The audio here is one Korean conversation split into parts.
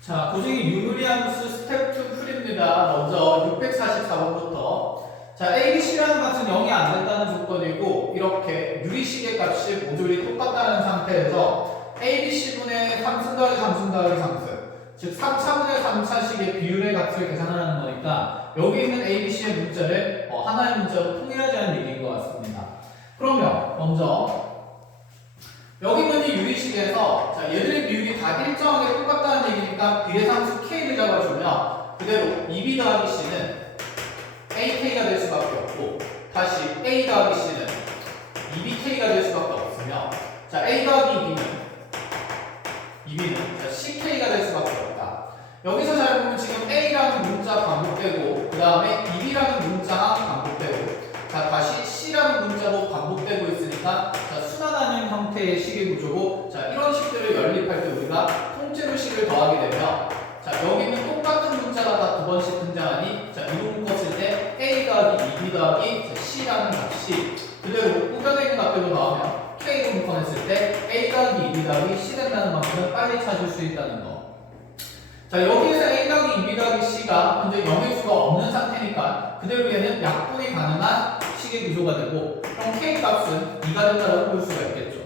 자, 고정이 유리함수 스텝 2 풀입니다. 먼저 644번부터 자, ABC라는 값은 0이 안 된다는 조건이고 이렇게 유리식의 값이 모조리 똑같다는 상태에서 ABC분의 3승 더하기 3승 더하기 3승 즉 3차분의 3차식의 비율의 값을 계산하는 거니까 여기 있는 ABC의 문자를 하나의 문자로 통일하자는 얘기인 것 같습니다. 그러면 먼저 여기 있는 이 유리식에서 자, 얘들의 비율이 다 일정하게 똑같다는 얘기니까 비례상수 K를 잡아주면 그대로 2B 더하기 C는 AK가 될 수밖에 없고 다시 A 더하기 C는 2BK가 될 수밖에 없으며 자, A 더하기 2B는 자, CK가 될 수밖에 없다. 여기서 잘 보면 지금 A라는 문자 반복되고 그 다음에 2B라는 문자가 반복되고 자, 다시 C라는 문자로 반복되고 있으니까 자, 순환하는 형태의 식의 구조고 자, 이런 식들을 연립할 때 우리가 통째로 식을 더하게 되면 자, 여기는 똑같은 문자가 다 두 번씩 등장하니 자, 이로 묶었을 때 A 더하기 2B 더하기 자, C라는 값이 그대로 꾸겨져 있는 값들로 나오면 K로 묶어냈을 때 A 더하기 2B 더하기 C 된다는 만큼 빨리 찾을 수 있다는 거. 자, 여기에서 A 더하기 2B 더하기 C가 현재 0일 수가 없는 상태니까 그대로 얘는 약분이 가능한 식의 구조가 되고 그럼 K 값은 2가 된다고 볼 수가 있겠죠.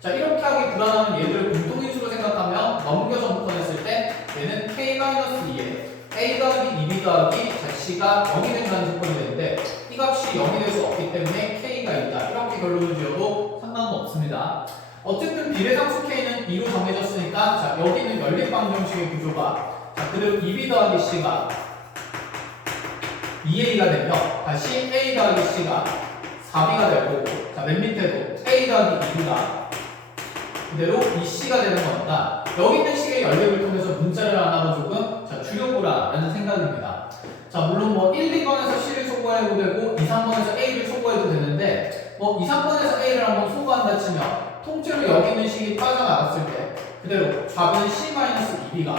자, 이렇게 하기 불안하면 얘들을 공통인수로 생각하면 넘겨서 묶어냈을 때 얘는 K-2에 A 더하기 2B 더하기 자, C가 0이 된다는 조건이 되는데 이 값이 0이 될 수 없기 때문에 K가 있다. 이렇게 결론을 지어도 상관은 없습니다. 어쨌든 비례상수 K는 2로 정해졌으니까 자, 여기는 연립방정식의 구조가 자, 그대로 2B 더하기 C가 2A가 되며 다시 A 더하기 C가 4B가 될 거고 자, 맨 밑에도 A 더하기 2B가 그대로 2C가 되는 거니까 여기 있는 식의 연립을 통해서 문자를 하나로 조금 자, 줄여보라라는 생각입니다. 자, 물론 뭐 1, 2번에서 C를 소거해도 되고 2, 3번에서 A를 소거해도 되는데 뭐 2, 3번에서 A를 한번 소거한다 치면 통째로 여기 있는 식이 빠져나갔을 때 그대로 좌변 C-2B가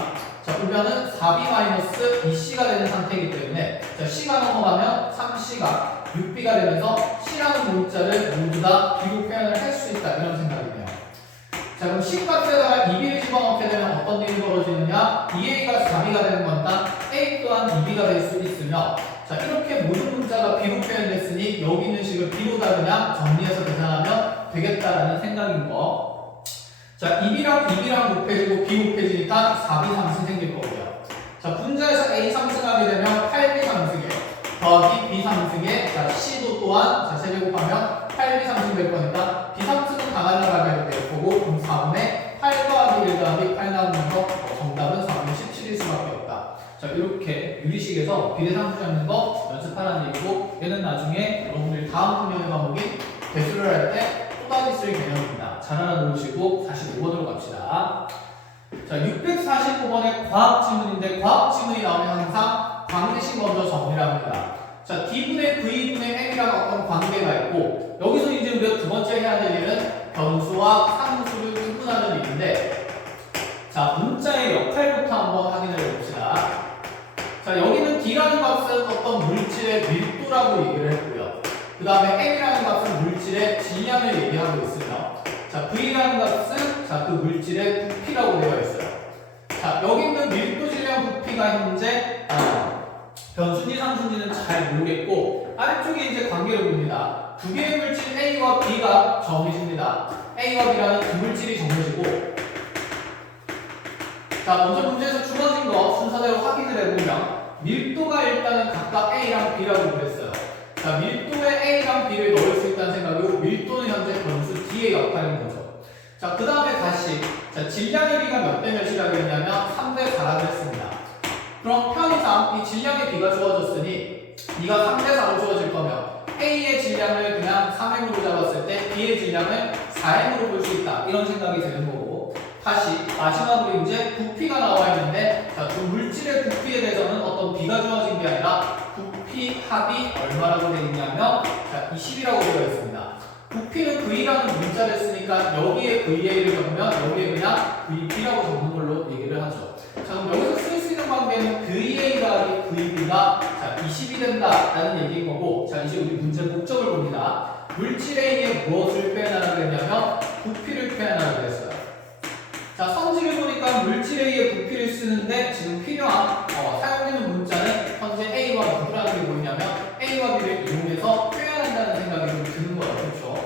자, 우변은 4B-2C가 되는 상태이기 때문에 자, C가 넘어가면 3C가 6B가 되면서 C라는 문자를 모두 다 B로 표현을 할 수 있다 이런 생각이네요. 자, 그럼 C 값에다가 2B를 집어넣게 되면 어떤 일이 벌어지느냐 2A가 4B가 되는 거니까 A 또한 2B가 될 수 있으며 자, 이렇게 모든 문자가 B로 표현됐으니 여기 있는 식을 B로다 그냥 정리해서 계산하면 되겠다라는 생각인 거. 자, 2B랑 곱해지고 B 곱해지니까 4B 3승 생길 거고요. 자, 분자에서 A 3승하게 되면 8B 3승에 더하기 B 3승에 자, C도 또한 자, 세제곱하면 8B 3승 될 거니까 B 3승은 다 날라가게 될 거고 그럼 4분의 8 더하기 1 더하기 8 나오면서 정답은 4분의 17일 수밖에 없다. 자, 이렇게 유리식에서 비례상수 잡는 거 연습하라는 얘기고 얘는 나중에 여러분들이 다음 분명의 과목인 대수를 할 때 또다시 쓸 개념입니다. 잘 알아놓으시고 45번으로 갑시다. 자, 645번의 과학 지문인데 과학 지문이 나오면 항상 관계식 먼저 정리를 합니다. 자, D분의 V분의 M이라는 어떤 관계가 있고 여기서 이제 우리가 두 번째 해야 될 일은 변수와 상수를 구분하는 일인데 자, 문자의 역할부터 한번 확인을 해봅시다. 자, 여기는 D라는 값은 어떤 물질의 밀도라고 얘기를 했고요. 그 다음에 M이라는 값은 물질의 질량을 얘기하고 있으며 자, V라는 값은 자, 그 물질의 부피라고 되어 있어요. 자, 여기 있는 밀도, 질량, 부피가 현재 변수인지 상수인지는 잘 모르겠고 아래쪽에 이제 관계를 봅니다. 두 개의 물질 A와 B가 정해집니다. A와 B라는 두 물질이 정해지고 자, 먼저 문제에서 주어진 거 순서대로 확인을 해보면 밀도가 일단은 각각 A랑 B라고 그랬어요. 자, 밀도에 A랑 B를 넣을 수 있다는 생각이고 밀도는 현재 변수 D의 역할인 거죠. 자, 그 다음에 다시 자, 질량의 B가 몇 대 몇이라고 했냐면 3대 4라고 했습니다. 그럼 편의상 이 질량의 B가 주어졌으니 B가 3대 4로 주어질 거면 A의 질량을 그냥 3M으로 잡았을 때 B의 질량을 4M으로 볼 수 있다 이런 생각이 되는 거고 다시 마지막으로 이제 부피가 나와 있는데 자, 두 물질의 부피에 대해서는 어떤 B가 주어진 게 아니라 부피 합이 얼마라고 되어 있냐면 자, 20이라고 되어 있습니다. 부피는 V라는 문자를 쓰니까 여기에 VA를 적으면 여기에 그냥 VB라고 적는 걸로 얘기를 하죠. 자, 그럼 여기서 쓸 수 있는 관계는 VA 더하기 VB가 자, 20이 된다라는 얘기인 거고 자, 이제 우리 문제 목적을 봅니다. 물질 A에 무엇을 표현하라고 했냐면 부피를 표현하라고 했어요. 자, 성질을 보니까 물질 A의 쓰는데 지금 필요한 사용되는 문자는 현재 A와 B라는 게 뭐냐면 A와 B를 이용해서 표현한다는 생각이 좀 드는 거예요. 그렇죠?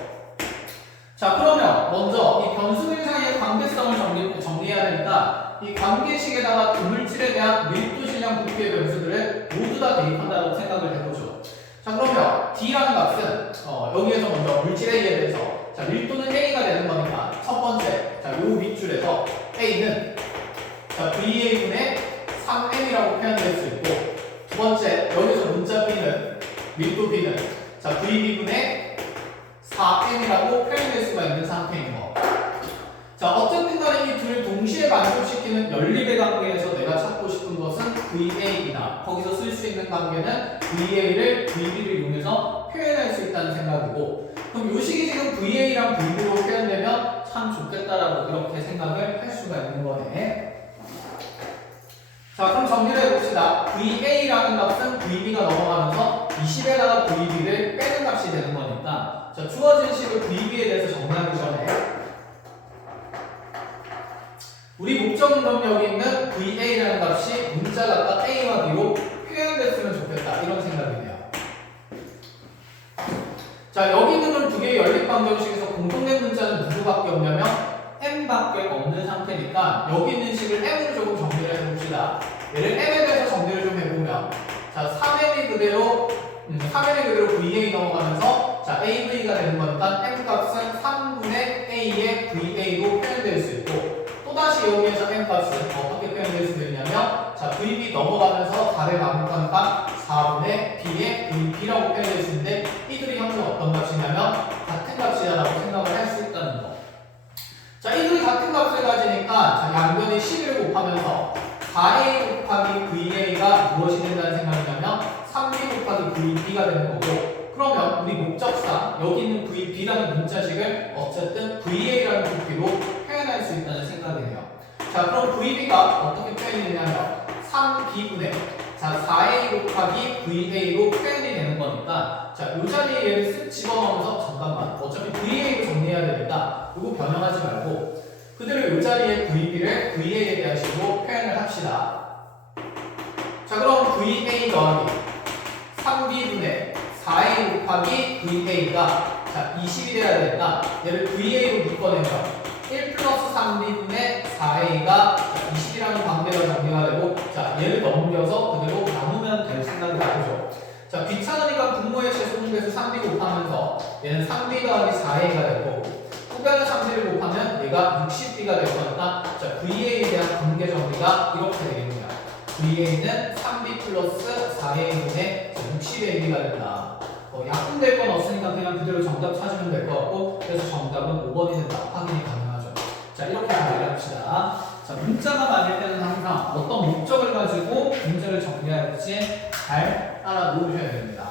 자, 그러면 먼저 이 변수들 사이의 관계성을 정리해야 되니까 이 관계식에다가 그 물질에 대한 밀도실량 부피의 변수들을 모두 다 대입한다고 생각을 해보죠. 자, 그러면 D라는 값은 여기에서 먼저 물질 A에 대해서 자, 밀도는 A가 되는 거니까 첫 번째, 자, 요 밑줄에서 A는 자, VA분의 3M이라고 표현될 수 있고 두 번째, 여기서 문자 B는 밀도 B는 자, VB분의 4M이라고 표현될 수가 있는 상태인 거. 자, 어쨌든 간에 이 둘을 동시에 만족시키는 연립의 관계에서 내가 찾고 싶은 것은 VA이다. 거기서 쓸 수 있는 관계는 VA를 VB를 이용해서 표현할 수 있다는 생각이고 그럼 요 식이 지금 VA랑 VB로 표현되면 참 좋겠다라고 이렇게 생각을 할 수가 있는 거네. 자, 그럼 정리를 해봅시다. VA라는 값은 VB가 넘어가면서 20에다가 VB를 빼는 값이 되는 거니까 자, 주어진 식을 VB에 대해서 정리하기 전에 우리 목적은 그럼 여기 있는 VA라는 값이 문자가 A와 B로 표현됐으면 좋겠다 이런 생각이네요. 자, 여기 있는 건 두 개의 연립방정식에서 공통된 문자는 누구밖에 없냐면 M밖에 없는 상태니까 여기 있는 식을 M으로 조금 정리를 해봅시다. 얘를 M에 대해서 정리를 좀 해보면 자, 3M이 그대로 VA 넘어가면서 자, AV가 되는 거니까 M 값은 3분의 A의 VA로 표현될 수 있고 또다시 여기에서 M 값은 어떻게 표현될 수 있냐면 자, VB 넘어가면서 4를 반복하니까 4분의 B의 VB라고 표현될 수 있는데 이들이 형성 어떤 값이냐면 같은 값이다라고 생각을 할 수 있다는 거. 자, 이들이 같은 값을 가지니까 자, 양변에 11을 곱하면서 4A 곱하기 VA가 무엇이 된다는 생각이냐면 3B 곱하기 VB가 되는 거고 그러면 우리 목적상 여기 있는 VB라는 문자식을 어쨌든 VA라는 부피로 표현할 수 있다는 생각이네요. 자, 그럼 VB가 어떻게 표현이 되냐면 3B분의 자, 4A 곱하기 VA로 표현이 되는 거니까 자, 이 자리에 얘를 쓱 집어넣으면서 잠깐만 어차피 VA로 정리해야 되니까 이거 변형하지 말고 그대로 이 자리에 VB를 VA에 대한 식으로 표현을 합시다. 자, 그럼 VA 더하기 3B분의 4A 곱하기 VA가 자, 20이 돼야 되니까 얘를 VA로 묶어내면 1 플러스 3B분의 4A가 20이라는 관계가 정리가 되고 자, 얘를 넘겨서 그대로 나누면 될 생각이 나죠. 자, 귀찮으니까 분모의 최소분배수 3B 곱하면서 얘는 3B 더하기 4A가 되고 후변의 3B를 곱하면 얘가 60B가 될 거니까 자, VA에 대한 관계 정리가 이렇게 되겠습니다. VA는 3B 플러스 4A분의 60AB가 된다. 약분될 건 없으니까 그냥 그대로 정답 찾으면 될 것 같고 그래서 정답은 5번이 된다. 확인이 가능하죠. 자, 이렇게 정리를 합시다. 자, 문자가 맞을 때는 항상 어떤 목적을 가지고 문제를 정리할지 잘 알아놓으셔야 됩니다.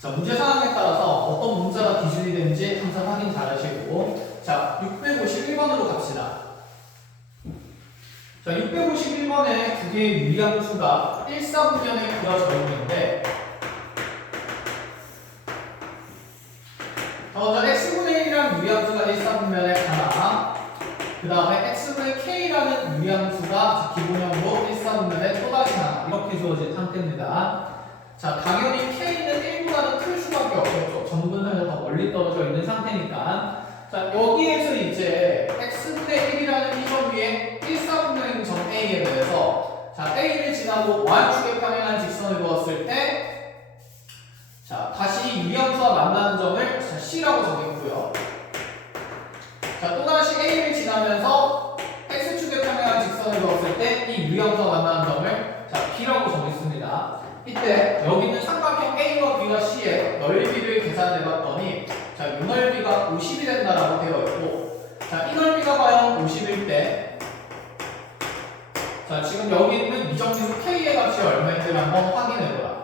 자, 문제 상황에 따라서 어떤 문자가 기준이 되는지 항상 확인 잘 하시고 자, 651번으로 갑시다. 자, 651번에 두 개의 유리함수가 1사분면에 그려져 있는데 먼저 x분의 1이라는 유리함수가 1사분면에 하나 그 다음에 x분의 k라는 유리함수가 기본형으로 1사분면에 또다시 하나 이렇게 주어진 상태입니다. 자, 당연히 k는 1보다는 클 수밖에 없겠죠. 전분선에서 더 멀리 떨어져 있는 상태니까 자, 여기에서 이제 x분의 1이라는 이 점 위에 1사분면인 점 a에 대해서 자, a를 지나고 y축에 평행한 직선을 그었을 때 자, 다시 유리함수와 만나는 점을 자, C라고 정했고요. 자, 또다시 A를 지나면서 X축에 평행한 직선을 그었을 때 이 유리함수와 만나는 점을 자, B라고 정했습니다. 이때 여기 있는 삼각형 A와 B와 C의 넓이를 계산해봤더니 자, 이 넓이가 50이 된다라고 되어 있고 자, 이 넓이가 과연 50일 때 자, 지금 여기 있는 미정수 K의 값이 얼마인지를 한번 확인해보라.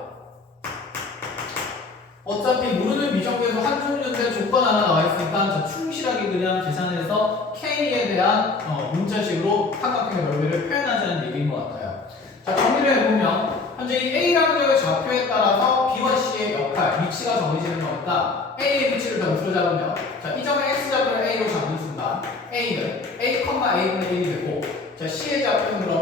어차피 모르는 미정수에서 한 종류인데 조건 하나 나와 있으니까 자, 충실하게 그냥 계산해서 K에 대한 문자식으로 삼각형의 넓이를 표현하자는 얘기인 것 같아요. 자, 정리를 해보면 현재 이 A라는 의 좌표에 따라서 B와 C의 역할, 위치가 정해지는 거니까 A의 위치를 변수로 잡으면 자, 이 점의 X좌표를 A로 잡는 순간 A는 A, A분의 1이 되고 자, C의 좌표는 그러면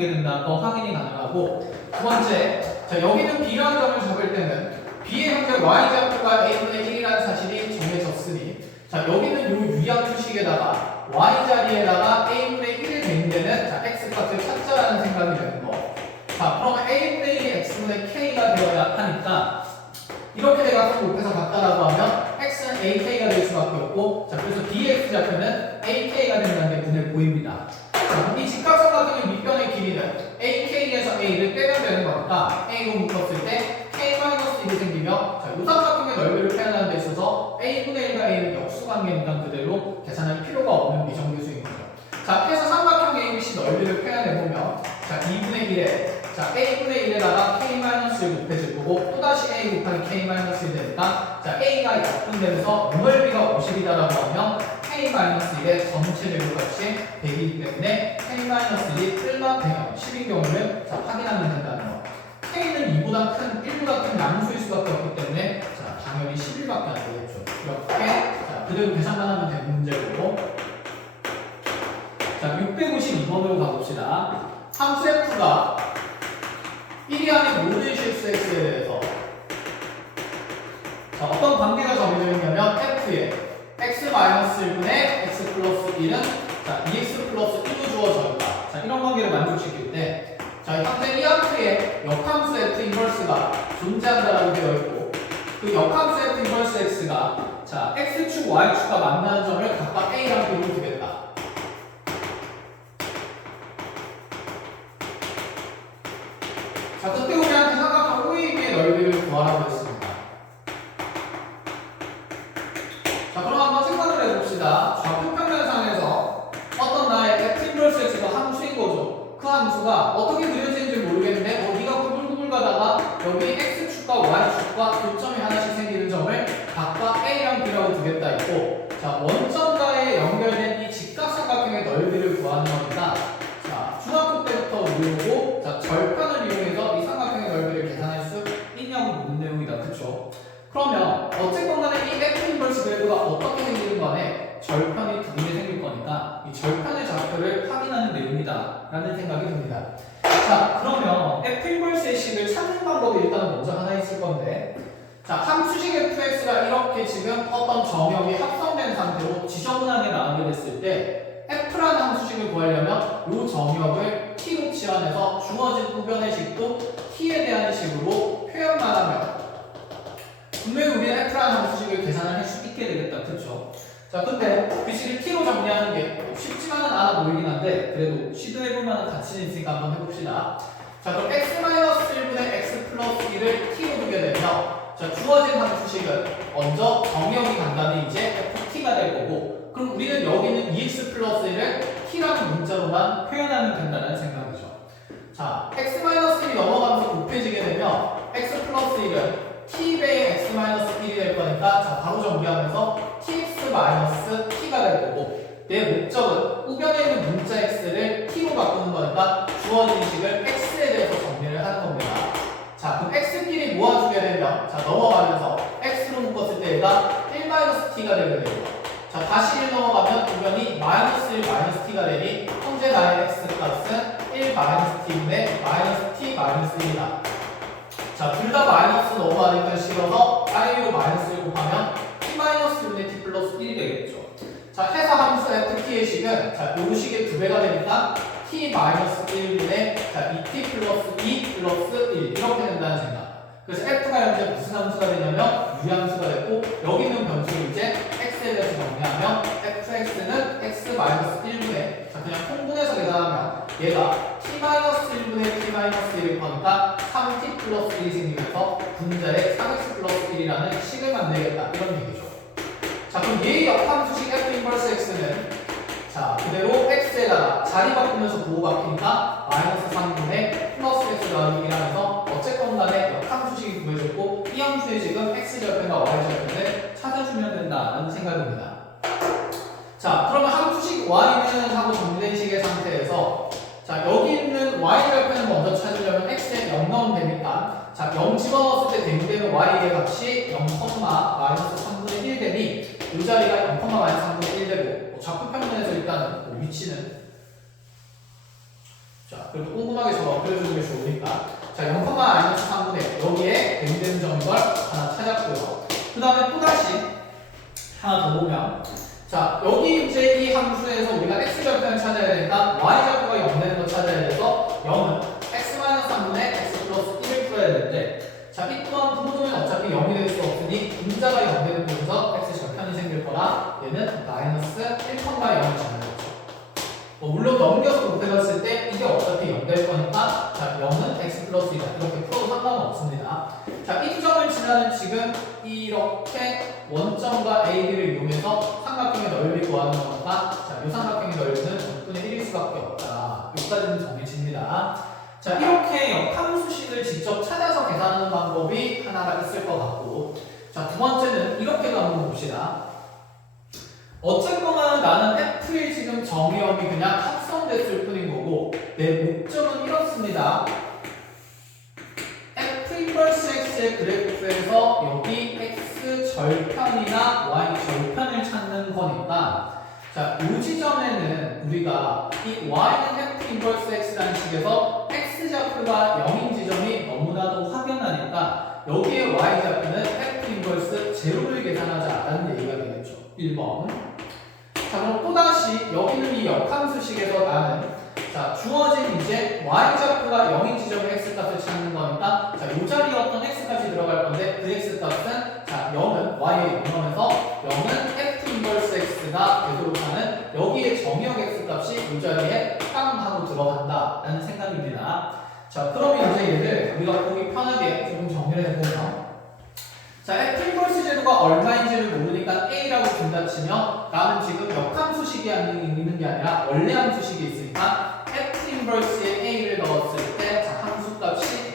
생기게 된다는 거 확인이 가능하고, 두 번째, 자 여기는 B라는 점을 잡을 때는 B의 현재 Y좌표가 A분의 1이라는 사실이 정해졌으니, 자 여기는 요 유리함수식에다가 Y 자리에다가 A분의 1을 대는 데는 자 X값을 찾자라는 생각이 되는 거. 자 그러면 A분의 1이 X분의 K가 되어야 하니까 이렇게 대각선 곱해서 같다라고 하면 X는 AK가 될 수밖에 없고, 자 그래서 BX 좌표는 AK가 된다는 게 눈에 보입니다. 자, 이 직각선 같은 경우 밑변의 길이는 AK에서 A를 빼면 되는 거니까 A로 묶었을 때 K-1이 생기며, 자, 요삼각형의 넓이를 표현하는 데 있어서 A분의 1과 A는 역수관계니까 그대로 계산할 필요가 없는 미정계수인 거죠. 자, 해서 삼각형 ABC 넓이를 표현해보면, 자, 2분의 1에 자, A분의 1에다가 K-1을 곱해줄 거고, 또다시 A 곱하기 K-1이 되니까, 자, A가 약분되면서 눈넓이가 50이다라고 하면 K-1의 전체 제곱값이 100이기 때문에 K-1이 1만 100원, 10인 경우를 자, 확인하면 된다는 거. K는 2보다 큰, 1보다 큰 양수일 수밖에 없기 때문에 자, 당연히 11밖에 안 되겠죠. 이렇게 자, 그대로 계산만 하면 되는 문제고, 자, 652번으로 가봅시다. 함수 F가 1이 아닌 모든 실수 X에 대해서 자, 어떤 관계가 정해져 있냐면 F에 X-1분의 X 플러스 1은 자, 2X 플러스 1로 주어져 있다. 자, 이런 관계를 만족시킬 때, 자, 현재 이 함수에 역함수 F 인버스가 존재한다라고 되어 있고, 그 역함수 F 인버스 X가 자, X축, Y축과 만나는 점을 각각 A랑 B로 두겠다. 자, 그때 우리한테 삼각형 OAB의 넓이를 구하라고 했습니다. 자, 그럼 한번 생각을 해봅시다. 좌표평면상에서 어떤 나의 F 인버스 X가 함수인 거죠. 그 함수가 어떻게 그려지는지 모르겠는데 어디가 구불구불 가다가 여기 X축과 Y축과 교점이 하나씩 생기는 점을 각각 A랑 B라고 두겠다 있고, 자, 원점과의 연결된 이 직각삼각형의 넓이를 구하는 겁니다. 자, 중학교 때부터 외우고, 자, 절편을 이용해서 이 삼각형의 넓이를 계산할 수 있냐고 묻는 내용이다. 그쵸? 그러면 어쨌건 간에 이 F 인버스 밸류가 어떻게 생기는 간에 절편이 두 개에 생길 거니까 이 절편의 좌표를 확인하는 내용이다 라는 생각이 듭니다. 자, 그러면 F 인버스의 식을 찾는 방법이 일단 먼저 하나 있을 건데, 자, 함수식 fx가 이렇게 지금 어떤 정역이 합성된 상태로 지저분하게 나오게 됐을 때 f라는 함수식을 구하려면 이 정역을 t로 치환해서 주어진 우변의 식도 t에 대한 식으로 표현만 하면 분명히 우리는 f라는 함수식을 계산을 할 수 있게 되겠다. 그쵸? 자, 근데 그 식을 t로 정리하는 게 쉽지만은 않아 보이긴 한데 그래도 시도해볼 만한 가치는 있으니까 한번 해봅시다. 자, 그럼 x-1분의 x 플러스 1을 t로 두게 되면, 자, 주어진 함수식은 먼저 정역이 간다면 이제 ft가 될 거고, 그럼 우리는 여기는 2x 플러스 1을 t라는 문자로만 표현하면 된다는 생각이죠. 자, x-1이 넘어가면서 곱해지게 되면 x 플러스 1은 t배의 x-1이 될 거니까, 자, 바로 정리하면서 tx-t가 될 거고, 내 목적은 우변에 있는 문자 x를 t로 바꾸는 거니까 주어진 식을 x에 대해서 정리를 하는 겁니다. 자, 그럼 x끼리 모아주게 되면, 자, 넘어가면서 x로 묶었을 때 얘가 1-t가 되게 되고, 자, 다시 1 넘어가면 우변이 -1 -t가 되니 현재 나의 x값은 1-t인데 -t -1이다. 자, 둘 다 마이너스 넘어가니까 싫어서 사이로 마이너스를 곱하면 t-1분의 t 플러스 1이 되겠죠. 자, 해서 함수 ft의 식은 자, 요 식의 2배가 되니까 t-1분의 자, 2t 플러스 2 플러스 1 이렇게 된다는 생각. 그래서 f가 현재 무슨 함수가 되냐면 유함수가 됐고, 여기 있는 변수를 이제 x에 대해서 정리하면 fx는 x-1분의 자, 그냥 통분해서 계산하면 얘가 t-1분의 t-1을 구하니까 3t 플러스 1이 생기면서 분자에 3x 플러스 1이라는 식을 만들겠다 이런 얘기죠. 자, 그럼 얘의 역함수식 f 인버스 x는 자, 그대로 x에다가 자리 바꾸면서 보호 바뀌니까 -3분의 플러스 x 더하기 1하면서 어쨌건 간에 역함수식이 구해졌고, 이 함수의 지금 x절편과 y절편을 찾아주면 된다라는 생각입니다. 자, 그러면 함수식 y는 하고 정리된 식의 상태에서 자, 여기 있는 y절편을 먼저 찾으려면 x에 0 넣으면 되니까, 자, 0 집어넣었을 때 대입되는 y의 값이 0,-3분의 1 되니 이 자리가 0,-3분의 1 되고, 좌표평면에서 일단은 위치는 자, 그리고 꼼꼼하게 적어 그려주는 게 좋으니까. 자, 0,-3분의 여기에 대응되는 점인 걸 하나 찾았고요. 그 다음에 또다시 하나 더 보면, 자, 여기 이제 이 함수에서 우리가 x절편을 찾아야 되니까 y절표가 0 되는 거 찾아야 돼서 0은 x-3분의 x 플러스 1을 풀어야 되는데, 자, 이 또한 분모는 어차피 0이 될 수 없으니 분자가 0 되는 곳에서 x절편이 생길 거라 얘는 마이너스 1,0을 잡는 거죠. 물론 넘겨서 곱해봤을 때 이게 어차피 0 될 거니까, 자, 0은 x 플러스 2다 이렇게 풀어도 상관없습니다. 자, 이 두 점을 지나는 지금 이렇게 원점과 A, B를 이용해서 삼각형의 넓이 구하는 거니까, 자, 이 삼각형의 넓이는 6분의 1일 수밖에 없다. 여기까지는 정해집니다. 자, 이렇게 역함수식을 직접 찾아서 계산하는 방법이 하나가 있을 것 같고, 자, 두 번째는 이렇게도 한번 봅시다. 어쨌거나 나는 F의 지금 정의역이 그냥 합성됐을 뿐인 거고, 내 목적은 이렇습니다. F 인버스 X의 그래프에서 여기 X 절편이나 Y 절편을 찾는 거니까, 자, 이 지점에는 우리가 이 Y는 F 인버스 X라는 식에서 X좌표가 0인 지점이 너무나도 확연하니까 여기에 Y좌표는 F 인버스 제로를 계산하자라는 얘기가 되겠죠. 1번. 자, 그럼 또다시 여기는 이 역함수식에서 나는, 자, 주어진 이제 y좌표가 0인 지점의 x값을 찾는 거니까, 자, 이 자리에 어떤 x값이 들어갈 건데 그 x값은, 자, 0은 y에 0 넣으면서 0은 f 인버스 x가 되도록 하는 여기에 정의역 x값이 이 자리에 빵 하고 들어간다 라는 생각입니다. 자, 그러면 이제 얘를 우리가 보기 편하게 조금 정리를 해보면, 자, F 인버스 제도가 얼마인지를 모르니까 A라고 준다 치면 나는 지금 역함수식이 있는 게 아니라 원래 함수식이 있으니까 F 인버스에 A를 넣었을 때, 자, 함수값이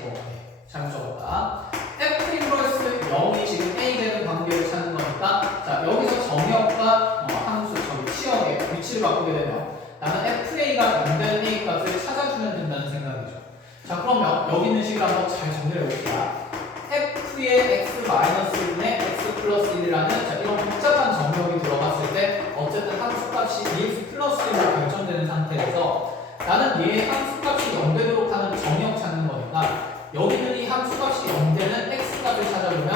잘못 적었다. F 인버스 0이 지금 A 되는 관계를 찾는 거니까, 자, 여기서 정역과 함수 치역의 위치를 바꾸게 되면 나는 FA가 0 되는 A 값을 찾아주면 된다는 생각이죠. 자, 그러면 여기 있는 식을 한번 잘 정리해 봅시다. F의 x-분의 x 플러스 1이라는, 자, 이런 복잡한 정역이 들어갔을 때 어쨌든 함수값이 EX 플러스 1로 결정되는 상태에서 나는 얘의 함수값이 0 되도록 하는 정역 찾는 거니까 여기는 이 함수값이 0 되는 x값을 찾아보면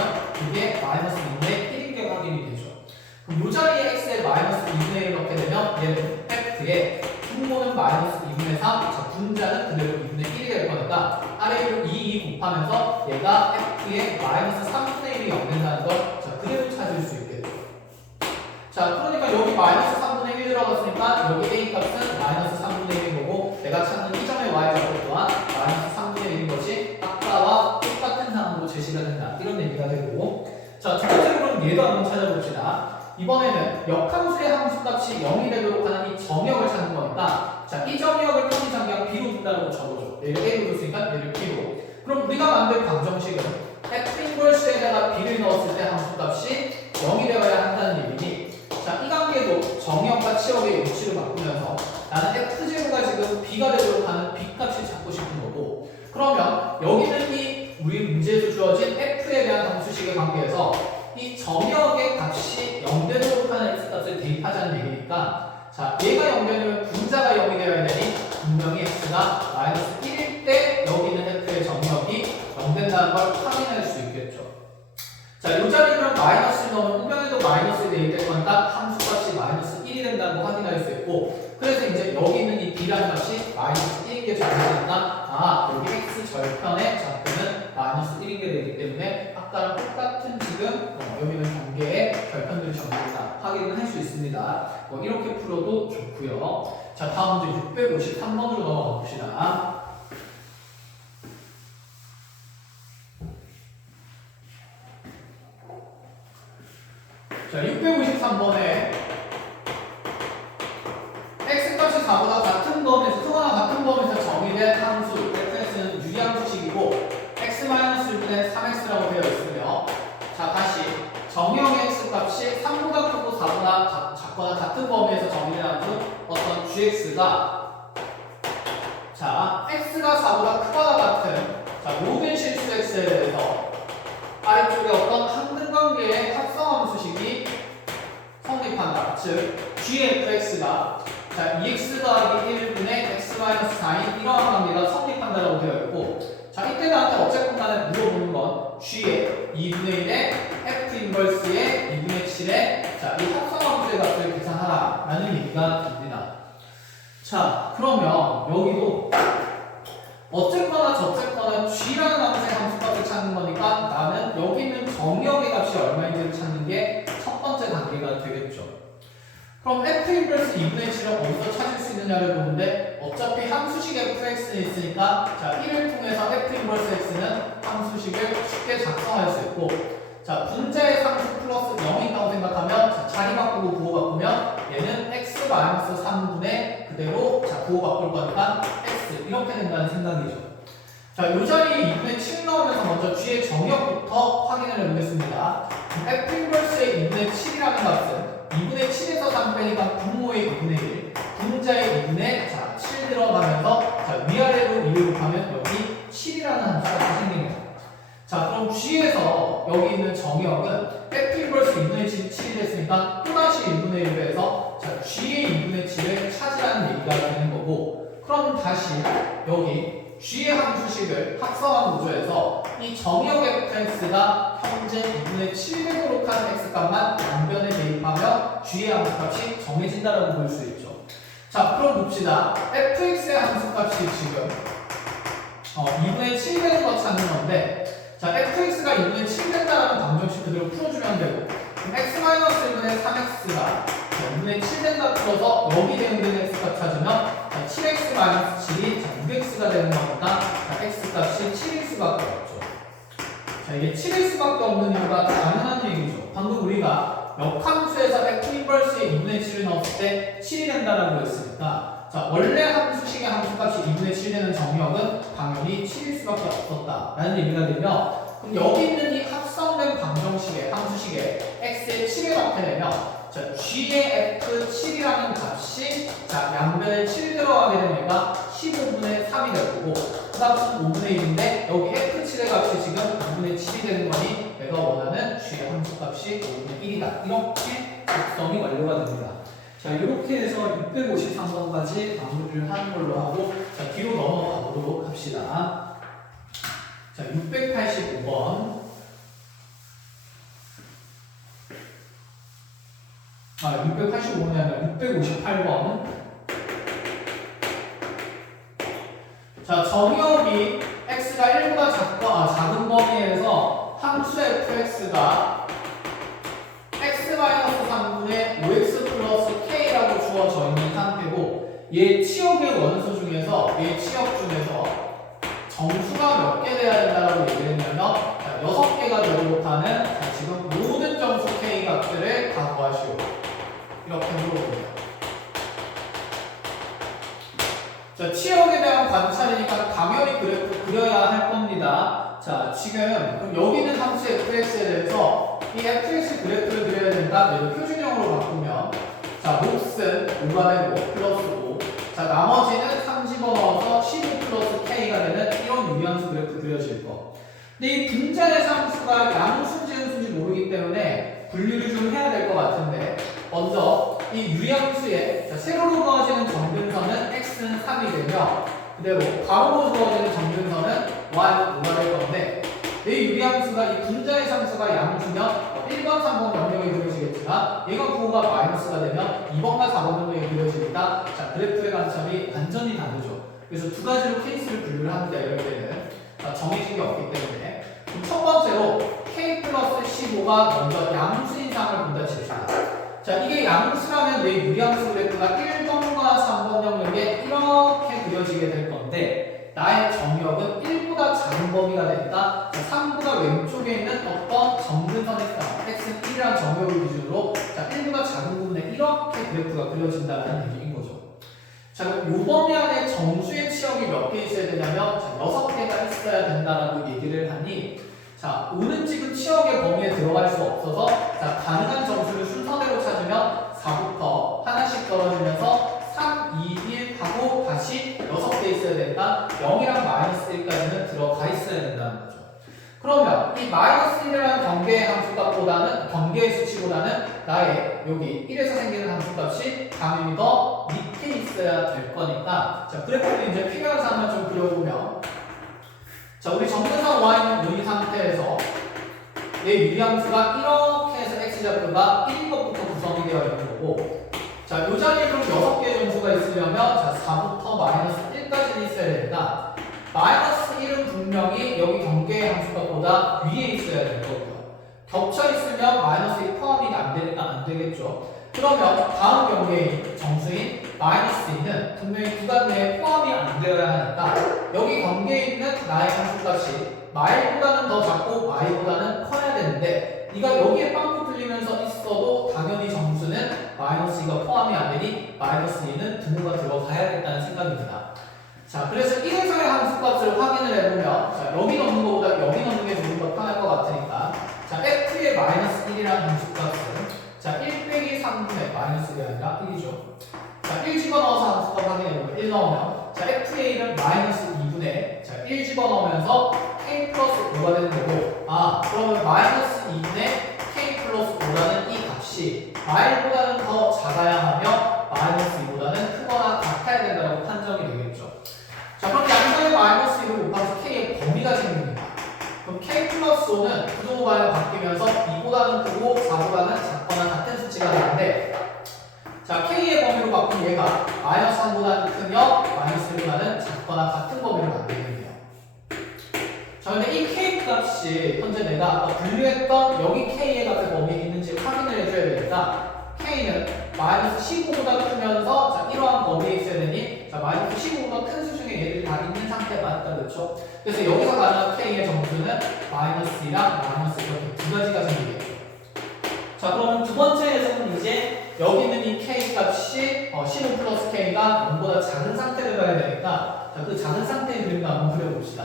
이게 마이너스 2분의 1인 게 확인이 되죠. 그럼 이 자리에 x에 마이너스 2분의 1을 넣게 되면 얘는 F의 분모는 마이너스 2분의 3, 자, 분자는 그대로 2분의 1이 될 거니까 아래로 2 곱하면서 얘가 F의 마이너스 3분의 1이 0 된다는 걸, 자, 그대로 찾을 수 있겠죠. 자, 그러니까 여기 마이너스 3분의 1 들어갔으니까 여기 A 값은 마이너스 3분의 1인 거고, 내가 찾는 이 점의 Y좌표 또한 마이너스 3분의 1인 것이 아까와 똑같은 상황으로 제시가 된다. 이런 얘기가 되고, 자, 두 번째로 그럼 얘도 한번 찾아봅시다. 이번에는 역함수의 함수값이 0이 되도록 하는 이 정역을 찾는 거니까, 자, 이 정역을 편의상 그냥 B로 둔다고 적어줘. 얘를 A로 뒀으니까 얘를 B로. 그럼 우리가 만든 방정식은 F 인버스에다가 B를 넣었을 때 함수값이 0이 되어야 한다는 얘기니, 자, 이 관계도 정역과 치역의 위치를 바꾸면서 나는 F0가 지금 B가 되도록 하는 B값을 찾고 싶은 거고, 그러면 여기는 이 우리 문제에서 주어진 F에 대한 함수식의 관계에서 이 정역의 값이 0 되도록 하는 x값을 대입하자는 얘기니까, 자, 얘가 0 되면 분자가 0이 되어야 되니 분명히 x가 마이너스 1일 때 여기는 F의 정역이 0 된다는 걸 확인할 수 있겠죠. 자, 이 자리에 그럼 마이너스를 넣으면 분명히도 마이너스에 대입될 거니까 함수값이 마이너스 1이 된다는 걸 확인할 수 있고, 그래서 이제 여기 있는 이 B라는 값이 마이너스 1인 게 정해지니까, 아, 여기 x 절편의 좌표는 마이너스 1인 게 되기 때문에 아까랑 똑같은 지금 여기는 관계의 절편들이 정해진다 확인을 할 수 있습니다. 이렇게 풀어도 좋고요. 자, 다음 문제 653번으로 넘어가 봅시다. 자, 653번에 x값이 4보다 같은 범위에서, 소거나 같은 범위에서 정의된 함수 fx는 유리함수식이고 x-1분의 3x라고 되어 있으며, 자, 다시 정형의 x값이 3보다 크고 4보다 작거나 같은 범위에서 정의된 함수 어떤 gx가, 자, x가 4보다 크거나 같은, 자, 모든 실수 x에 대해서 아래쪽에 어떤 한근 관계의 합성함수식이 성립한다. 즉 gfx가, 자, 2x 더하기 1분의 x-4인 이러한 플러스 2분의 7을 어디서 찾을 수 있느냐를 보는데 어차피 함수식 fx는 있으니까 자 1을 통해서 f 인버스 x는 함수식을 쉽게 작성할 수 있고 자 분자의 상수 플러스 0이 있다고 생각하면 자, 자리 바꾸고 부호 바꾸면 얘는 x-3분의 그대로 자 부호 바꿀 거니까 x 이렇게 된다는 생각이죠. 자, 이 자리에 2분의 7 나오면서 먼저 g의 정역부터 확인을 해보겠습니다. f 인버스의 2분의 7이라는 값은 2분의 7에서 3 빼니까 분모의 2분의 1, 분자의 2분의 자, 7 들어가면서 자, 위아래로 2를 곱하면 여기 7이라는 함수가 생깁니다. 자, 그럼 g에서 여기 있는 정역은 f 인버스 2분의 7이 됐으니까 또다시 1분의 1로 해서 자, g의 2분의 7을 찾으라는 얘기가 되는 거고 그럼 다시 여기 g의 함수식을 합성한 구조에서 이 정역 fx가 현재 2분의 7 되도록 한 x값만 양변에 대입하면 g의 함수값이 정해진다라고 볼 수 있죠. 자, 그럼 봅시다. fx의 함수값이 지금 2분의 7 되는 거 찾는 건데 자, fx가 2분의 7 된다라는 방정식 그대로 풀어주면 되고 x-1분의 3x가 2분의 7 된다 풀어서 여기 대응되는 x값 찾으면 자, 7x-7이 6x가 되는 거니까 x값이 7일 수밖에 없죠. 자, 이게 7일 수밖에 없는 이유가 당연한 얘기죠. 방금 우리가 역함수에서 f 인버스의 2분의 7을 넣었을 때 7이 된다라고 했으니까 자, 원래 함수식의 함수값이 2분의 7 되는 정역은 당연히 7일 수밖에 없었다라는 얘기가 되면 그럼 여기 있는 이 합성된 방정식의 함수식의 x의 7을 나타내면 자, g의 f7이라는 값이 자, 양변에 7 들어가게 되니까 15분의 3이 될 거고 그 다음은 5분의 1인데 여기 f7의 값이 지금 2분의 7이 되는 거니 내가 원하는 g의 함수값이 5분의 1이다. 이렇게 작성이 완료가 됩니다. 자, 이렇게 해서 653번까지 마무리를 하는 걸로 하고 자, 뒤로 넘어가 보도록 합시다. 자, 685번. 685번이 아니라 658번. 자, 정역이 x가 1보다 작은 범위에서 함수 fx가 x-3분의 5x 플러스 k라고 주어져 있는 상태고 얘 치역의 원소 중에서 얘 치역 중에서 정수가 몇 개 돼야 된다고 얘기를 했냐면 6개가 되도록 하는 지금 모든 정수 k 값들을 다 구하시오. 이렇게 물어봅니다. 자, 치역에 대한 관찰이니까 당연히 그래프 그려야 할 겁니다. 자, 지금 그럼 여기 있는 함수 fx에 대해서 이 fx 그래프를 그려야 된다. 얘를 표준형으로 바꾸면 자, 몫은 5가 되고 플러스 5. 자, 나머지는 3 집어넣어서 15 플러스 k가 되는 이런 유리함수 그래프 그려질 거. 근데 이 분자의 함수가 양수인지 음수인지 모르기 때문에 분류를 좀 해야 될 것 같은데 먼저 이 유리함수에 세로로 그어지는 점근선은 x는 3이 되며 그대로 가로로 그어지는 점근선은 y는 5가 될 건데 이 유리함수가 이 분자의 함수가 양수면 1번, 3번 영역이 그려지겠지만 얘가 부호가 마이너스가 되면 2번과 4번 영역이 그려지니까 자, 그래프의 관점이 완전히 다르죠. 그래서 두 가지로 케이스를 분류를 합니다. 이럴 때는 정해진 게 없기 때문에 그럼 첫 번째로 k 플러스 15가 먼저 양수인 상을 본다 칩시다. 자, 이게 양수라면 내 유리함수 그래프가 1번과 3번 영역에 이렇게 그려지게 될 건데 나의 정역은 1보다 작은 범위가 되니까 3보다 왼쪽에 있는 어떤 점근선의 쌍 x는 1이라는 정역을 기준으로 자, 1보다 작은 부분에 이렇게 그래프가 그려진다는 얘기인 거죠. 자, 그럼 요 범위 안에 정수의 치역이 몇 개 있어야 되냐면 자, 6개가 있어야 된다라고 얘기를 하니 자, 오는 지금 치역의 범위에 들어갈 수 없어서 자, 가능한 점수를 순서대로 찾으면 4부터 하나씩 떨어지면서 3, 2, 1 하고 다시 6개 있어야 된다. 0이랑 마이너스 1까지는 들어가 있어야 된다는 거죠. 그러면 이 마이너스 1이라는 경계의 함수값보다는 경계의 수치보다는 나의 여기 1에서 생기는 함수값이 당연히 더 밑에 있어야 될 거니까 자, 그래프를 이제 필요한 사항만 좀 그려보면 자, 우리 정근선 y는 5인 상태에서 얘 유리함수가 이렇게 해서 x좌표가 1인 것부터 구성이 되어 있는 거고 자, 요 자리에 그럼 6개의 정수가 있으려면 자, 4부터 마이너스 1까지는 있어야 된다. 마이너스 1은 분명히 여기 경계의 함수값보다 위에 있어야 될 거고요. 겹쳐 있으면 마이너스 1 포함이 안 되니까 안 되겠죠. 그러면 다음 경우에 정수인 마이너스 2는 분명히 구간 내에 포함이 안 되어야 하니까 여기 경계에 있는 나의 함수값이 마일보다는 더 작고 마일보다는 커야 되는데 네가 여기에 빵꾸 뚫리면서 있어도 당연히 정수는 마이너스 2가 포함이 안 되니 마이너스 2는 등호가 들어가야겠다는 생각입니다. 자, 그래서 1에서의 함수값을 확인을 해보면 자, 여기 넣는 것보다 여기 넣는 게 조금 더 편할 것 같으니까 자, f의 마이너스 1이라는 함수값은 자, 1 빼기 3분의 마이너스 1이 아니라 1이죠. 자, 1 집어넣어서 함수값 확인해보면 1 넣으면 자, f의 1은 마이너스 2분의 자, 1 집어넣으면서 k 플러스 5가 되는 거고 아, 그러면 마이너스 2분의 k 플러스 5라는 이 값이 마일보다는 더 작아야 하며 마이너스 2보다는 크거나 같아야 된다고 판정이 되겠죠. 자, 그럼 양변의 마이너스 2를 곱하면 k의 범위가 생깁니다. 그럼 k 플러스 5는 부동호 방향 바뀌면서 2보다는 크고 4보다는 작거나 같은 수치가 되는데 자, k의 범위로 바꾼 얘가 마이너스 3보다는 크며 마이너스 1보다는 작거나 같은 범위로 만들겠네요. 자, 근데 이 k 값이 현재 내가 아까 분류했던 여기 k의 값의 범위에 있는지 확인을 해줘야 되니까 k는 마이너스 15보다 크면서 자, 이러한 범위에 있어야 되니 자, 마이너스 15보다 큰 수 중에 얘들이 다 있는 상태가 맞다, 그렇죠? 그래서 여기서 가능한 k의 정수는 마이너스 2랑 마이너스 이렇게 두 가지가 생기겠죠. 자, 그러면 두 번째에서는 이제 여기 있는 이 k 값이 15 플러스 k가 0보다 작은 상태를 봐야 되니까 자, 그 작은 상태의 그림을 한번 그려봅시다.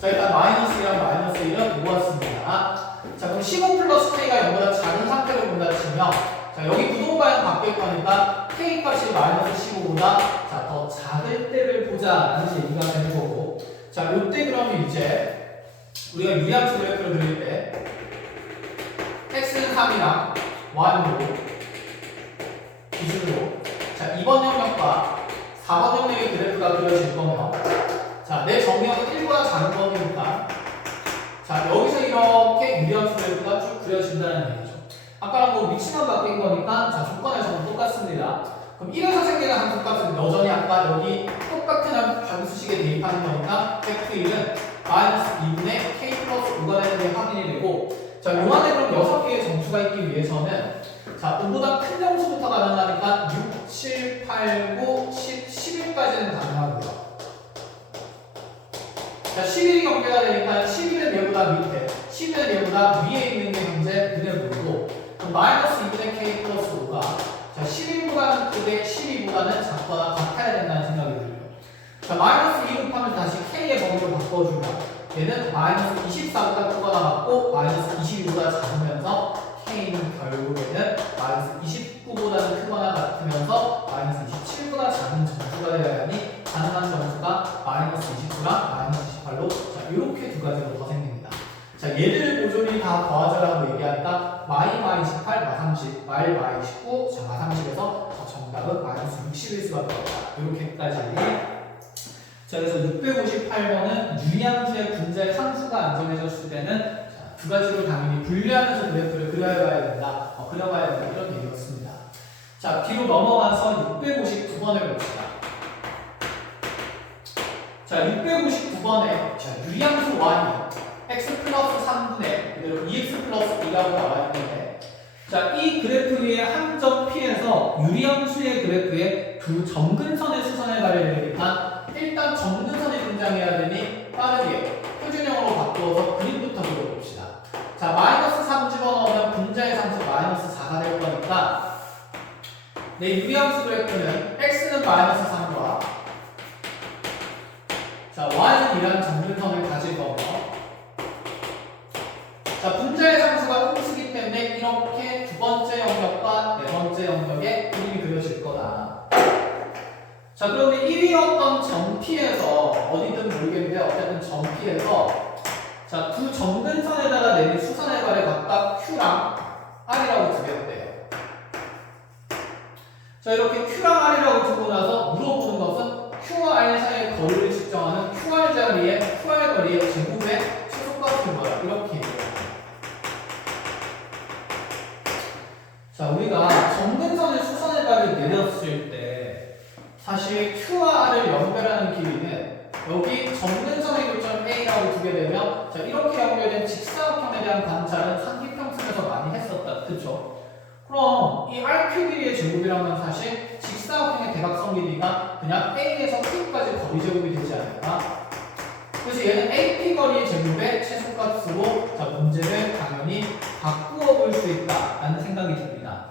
자, 일단 마이너스 2랑 마이너스 1은 모았습니다. 자, 그럼 15 플러스 k가 0보다 작은 상태로 본다 치면 자, 여기 부동호 방향 바뀔 거니까 k 값이 마이너스 15보다 자, 더 작을 때를 보자라는 얘기가 되는 거고 자, 요때 그러면 이제 우리가 유리함수 그래프를 그릴 때 x는 3이랑 y는 5 기준으로 자, 2번 영역과 4번 영역의 그래프가 그려질 거면 자, 내 정의역은 1보다 작은 범위니까 자, 여기서 이렇게 유리함수 그래프가 쭉 그려진다는 얘기죠. 아까랑 뭐 위치만 바뀐 거니까 자, 조건에서는 똑같습니다. 그럼 1에서 생기는 함수값은 여전히 아까 여기 똑같은 함수식에 대입하는 거니까 f1은 마이너스 2분의 k 플러스 5가 되는 게 확인이 되고 자, 요 안에 그럼 6개의 정수가 있기 위해서는 자, 5보다 큰 정수부터 가능하니까 6, 7, 8, 9, 10, 11까지는 가능하고요. 자, 11이 경계가 되니까 11은 얘보다 밑에, 10은 얘보다 위에 있는 게 현재 눈에 보이고 그럼 마이너스 2분의 k 플러스 5가 자, 11보다는 크되 12보다는 작거나 같아야 된다는 생각이 들어요. 자, 마이너스 2 곱하면 다시 k의 범위로 바꿔주면 얘는 마이너스 24보다 크거나 같고 마이너스 22보다 작으면서 k는 결국에는 마이너스 29보다는 크거나 같으면서 마이너스 27보다 작은 정수가 되어야 하니 가능한 정수가 마이너스 29랑 마이너스 28로 자, 이렇게 두 가지로 더 생깁니다. 자, 얘들 모조리 다 더하자라고 얘기하니까 마이 28, 마 30, 마이 29, 자, 마 30에서 정답은 마이너스 60일 수밖에 없다. 이렇게까지. 자, 그래서 658번은 유리함수의 분자의 상수가 안정해졌을 때는 자, 두 가지로 당연히 분류하면서 그래프를 그려봐야 된다. 그려봐야 된다. 이런 얘기였습니다. 자, 뒤로 넘어가서 659번을 봅시다. 자, 659번에 자, 유리함수 y는 x 플러스 3분의 그대로 2x 플러스 2라고 나와 있는데 자, 이 그래프 위에 한 점 P에서 유리함수의 그래프에 두 점근선의 수선을 가려야 되니까 일단 점근선이 등장해야 되니 빠르게 표준형으로 바꾸어서 그림부터 그려봅시다. 자, 마이너스 3 집어넣으면 분자의 상수 마이너스 4가 될 거니까 내 유리함수 그래프는 x는 마이너스 3과 자, y는 이라는 점근선을 가질 거고 자, 분자의 상수가 홀수기 때문에 이렇게 두 번째 영역과 네 번째 영역에 그림이 그려질 거다. 자, 그런데 1위였던 점 P에서 어디든 모르겠는데 어쨌든 점 P에서 자, 두 점근선에다가 내린 수선의 발의 각각 Q랑 R이라고 두 개였대요. 자, 이렇게 Q랑 R이라고 두고 나서 물어보는 것은 Q와 R 사이의 거리를 측정하는 QR 자리에 QR 거리의 제곱의 최소값은 뭐야? 이렇게 얘기해요. 자, 우리가 점근선의 수선의 발을 내렸을 때 사실 Q와 R을 연결하는 길이는 여기 점근선의 교점 A라고 두게 되면 자, 이렇게 연결된 직사각형에 대한 관찰은 상기평수 중에서 많이 했었다. 그쵸? 그럼 이 RQ 길이의 제곱이라는 건 사실 직사각형의 대각선 길이가 그냥 A에서 Q까지 거리 제곱이 되지 않을까? 그래서 얘는 AP 거리의 제곱의 최소값으로 자, 문제를 당연히 바꾸어 볼 수 있다라는 생각이 듭니다.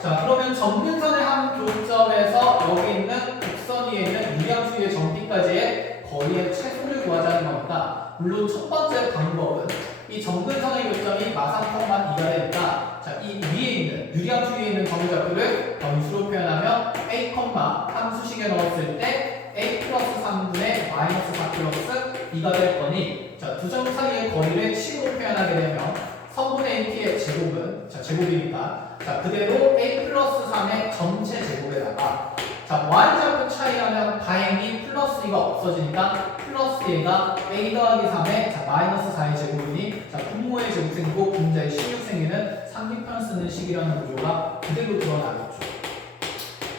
자, 그러면 점근선의 한 교점에서 여기 있는 곡선 위에 있는 유리함수의 점P까지의 거리의 최소를 구하자는 겁니다. 물론 첫 번째 방법은 이 점근선의 교점이 마상평만 2가 되니까 자, 이 위에 있는 유리함수 위에 있는 점좌표를 변수로 표현하면 A, 함수식에 넣었을 때 A 플러스 3분의 마이너스 4 플러스 2가 될 거니 자, 두 점 사이의 거리를 식으로 표현하게 되면 선분의 AP의 제곱은 자, 제곱이니까 자, 그대로 A 플러스 3의 전체 제곱에다가 자, Y좌표 차이라면 다행히 플러스 2가 없어지니까 플러스 A가 A 더하기 3의 자, 마이너스 4의 제곱이니 자, 분모의 제곱 생기고 분자의 16 생기는 상비편 쓰는 식이라는 구조가 그대로 드러나겠죠.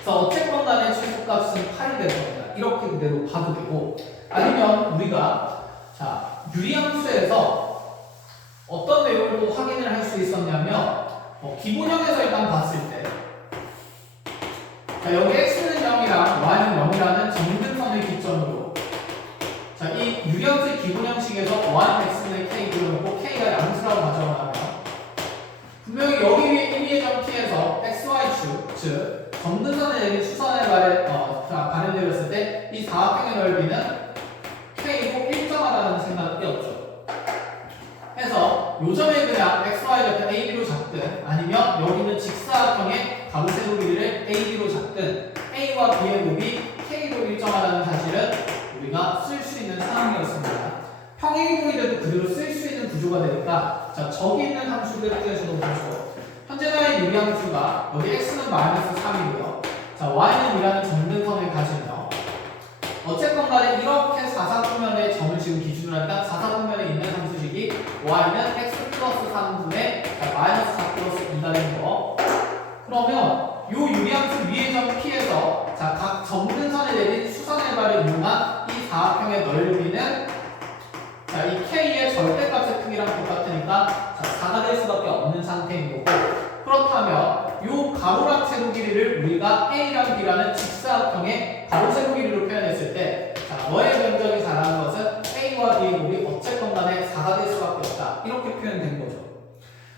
그래서 어쨌건 간에 최소값은 8이 될 겁니다. 이렇게 그대로 봐도 되고 아니면 우리가 자, 유리함수에서 어떤 내용을 또 확인을 할 수 있었냐면 기본형에서 일단 봤을 때 자, 여기 x는 0이랑 y는 0이라는 점근선을 기점으로 자, 이 유리함수의 기본형식에서 y는 x분의 k 그려놓고 k가 양수라고 가정하면 분명히 여기 위에 1, 2의 점 P에서 xy축 즉 점근선에 내린 수선에 발현되었을 때 이 사각형의 넓이는 k고 일정하다는 생각이 띄었죠. 해서 요점에 그냥 xy좌표 AB로 잡든 아니면 여기는 직사각형의 가로 세로 길이를 AB로 잡든 A와 B의 곱이 K로 일정하다는 사실은 우리가 쓸 수 있는 상황이었습니다. 평행이동이라도 그대로 쓸 수 있는 구조가 되니까 자, 저기 있는 함수 그래프에서도 보죠. 현재 나의 유리함수가 여기 x는 마이너스 3이고요. 자, y는 이라는 점근선을 가지며 어쨌건 간에 이렇게 사사분면의 점을 지금 기준으로 한다. 사사분면에 있는 함수식이 y는 x 플러스 3분의 마이너스 4 플러스 2가 된 거. 그러면 요 유리함수 위의 점 P에서 자, 각 점근선에 내린 수선의 발을 이용한 이 사각형의 넓이는 자, 이 K의 절대값의 크기랑 똑같으니까 자, 4가 될 수밖에 없는 상태인 거고 그렇다면 요 가로랑 세로 길이를 우리가 A랑 B라는 직사각형의 가로 세로 길이로 표현했을 때 자, 너의 면적이 4라는 것은 A와 B의 곱이 어쨌건 간에 4가 될 수밖에 없다. 이렇게 표현된 거죠.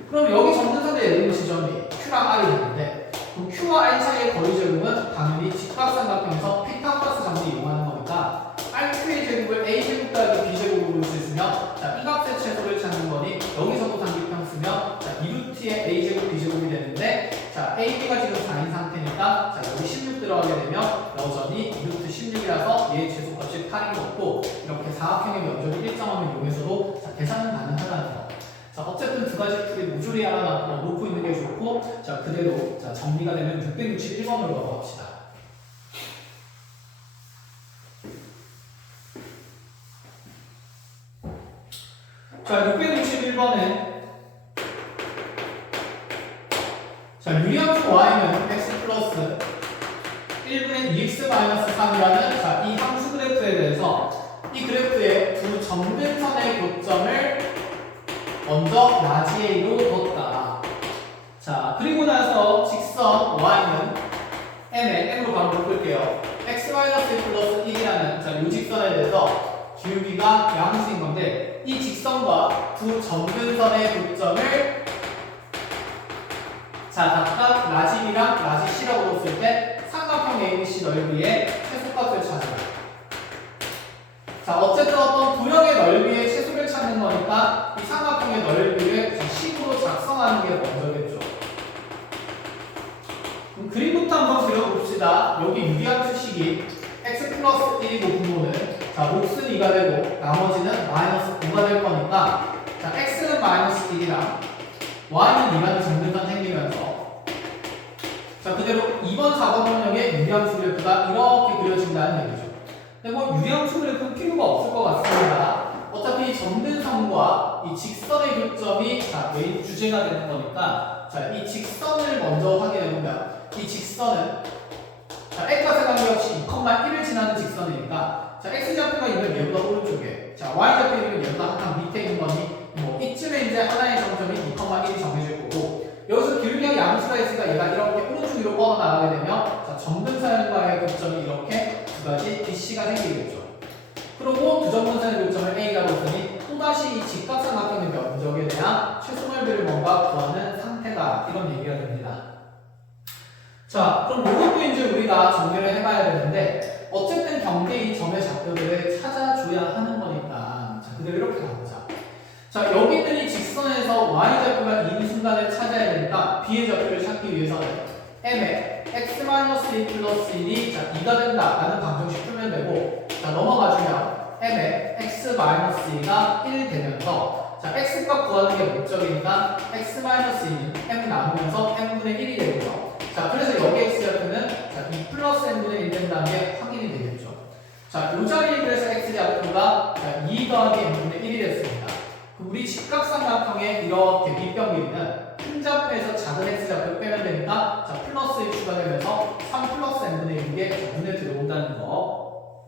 그럼 여기 점근선에 내리는 지점이 Q랑 R이 되는데 그럼 Q와 R 사이의 거리 제곱은 당연히 직각삼각형에서 피타 플러스 정리 이용하는 거니까 RQ의 제곱을 A제곱 더하기 B제곱으로 볼 수 있으며 자, 이 값의 최소를 찾는 거니 여기서도 상비편 쓰면 자, 2루트의 A제곱 B제곱이 되는데 자, AB가 지금 4인 상태니까 자, 여기 16 들어가게 되면 여전히 2루트 16이라서 얘의 최소값이 8인 것도 이렇게 사각형의 면적이 일정함을 이용해서도 자, 계산은 가능하다는 거. 자, 어쨌든 두 가지 풀이 모조리 하나 놓고 있는 게 좋고 자, 그대로 자, 정리가 되면 661번으로 넘어갑시다. 자, 661번은 자, 유리함수 y는 x 플러스 1분의 2x-3이라는 자, 이 함수 그래프에 대해서 이 그래프의 두 점근선의 교점을 먼저 라지 A로 뒀다. 자, 그리고 나서 직선 y는 m으로 바로 묶을게요. x-1 플러스 1이라는 자, 이 직선에 대해서 기울기가 양수인 건데 이 직선과 두 점근선의 교점을 자, 각각 라지 B랑 라지 C라고 뒀을 때 삼각형 ABC 넓이의 최소값을 찾아라. 자, 어쨌든 어떤 도형의 넓이의 최소를 찾는 거니까 이 삼각형의 넓이를 식으로 작성하는 게 먼저겠죠. 그럼 그림부터 한번 그려봅시다. 여기 유리함수식이 x 플러스 1이고 분모는 자, 몫은 2가 되고 나머지는 마이너스 5가 될 거니까 자, x는 마이너스 1이랑 y는 2라는 점근선 생기면서 자, 그대로 2번, 4번 문형의 유리함수 그래프가 이렇게 그려진다는 얘기죠. 근데 뭐 유리함수 그래프는 필요가 없을 것 같습니다. 어차피 점근선과 이 직선의 교점이 자, 메인 주제가 되는 거니까 자, 이 직선을 먼저 확인해 보면 이 직선은 자, x값에 관계없이 2,1을 지나는 직선이니까 자, x좌표가 있는 얘보다 오른쪽에 자, y좌표 있는 얘보다 항상 밑에 있는 거니 뭐 이쯤에 이제 하나의 점점이 2,1이 정해질 거고 여기서 기울기의 양수가 있으니까 얘가 이렇게 오른쪽 위로 뻗어나가게 되면 자, 점근선과의 교점이 이렇게 두 가지 BC가 생기겠죠. 그리고 두 점근선의 교점을 A가 뒀으니 또다시 이 직각삼각형의 면적에 대한 최소 넓이를 뭔가 구하는 상태다. 이런 얘기가 됩니다. 자, 그럼 이것도 이제 우리가 정리를 해봐야 되는데 어쨌든 경계의 점의 좌표들을 찾아줘야 하는 거니까 자, 그대로 이렇게 가보자. 자, 여기 있는 이 직선에서 y좌표가 이 순간을 찾아야 되니까 b의 좌표를 찾기 위해서는 m에 x-2 플러스 1이 자, 2가 된다라는 방정식 풀면 되고 자, 넘어가주면 m에 x-2가 1 되면서 자, x값 구하는 게 목적이니까 x-2는 m 나누면서 m분의 1이 되고요. 자, 그래서 여기 x좌표는 자, 2 플러스 m분의 1 된다는 게 확인이 되겠죠. 자, 이 자리에 그래서 x좌표가 2 더하기 m분의 1이 됐습니다. 우리 직각삼각형의 이렇게 밑변 길이는 큰 좌표에서 작은 x좌표 빼면 되니까 자, 플러스 1 추가되면서 3 플러스 m분의 1인 게 눈에 들어온다는 거.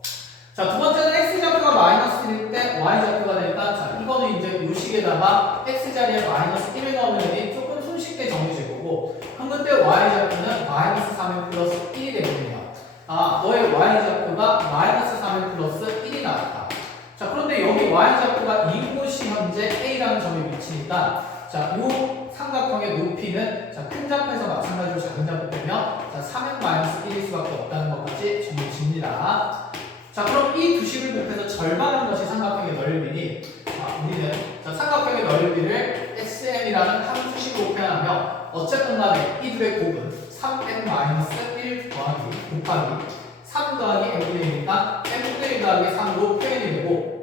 자, 두 번째는 x좌표가 마이너스 1일 때 y좌표가 되니까 자, 이거는 이제 요 식에다가 x자리에 마이너스 1을 넣으면 되니 조금 손쉽게 정해질 거고 한근 때 y좌표는 마이너스 3의 플러스 1이 되거든요. 아, 너의 y좌표가 마이너스 3의 플러스 1이 나왔다. 자, 그런데 여기 y좌표가 이곳이 현재 A라는 점에 위치니까 자, 요 삼각형의 높이는 자, 큰 좌표에서 마찬가지로 작은 좌표 빼면 자, 3은 마이너스 1일 수밖에 없다는 것까지 정해집니다. 자, 그럼 이 두 식을 곱해서 절반하는 것이 삼각형의 넓이니 자, 우리는 자, 삼각형의 넓이를 SM이라는 함수식으로 표현하면 어쨌든 간에 이 둘의 곱은 3n-1 더하기 곱하기 3 더하기 m분의 1이니까 m분의 1 더하기 3로 표현이 되고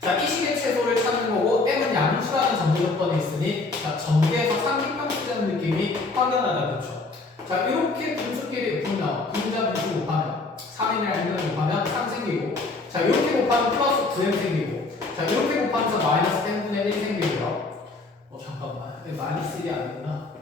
자, 이 식의 최소를 찾는 거고 m은 양수라는 전제 조건이 있으니 자, 전개에서 상기평 쓰자는 느낌이 확연하다. 그렇죠? 자, 이렇게 분수끼리 분명 분자 분수 곱하면 3n이랑 1을 곱하면 3 생기고 자, 이렇게 곱하면 플러스 9m 생기고 자, 이렇게 곱하면서 마이너스 m분의 1 생기고요. 잠깐만 마이너스 1이 아니구나.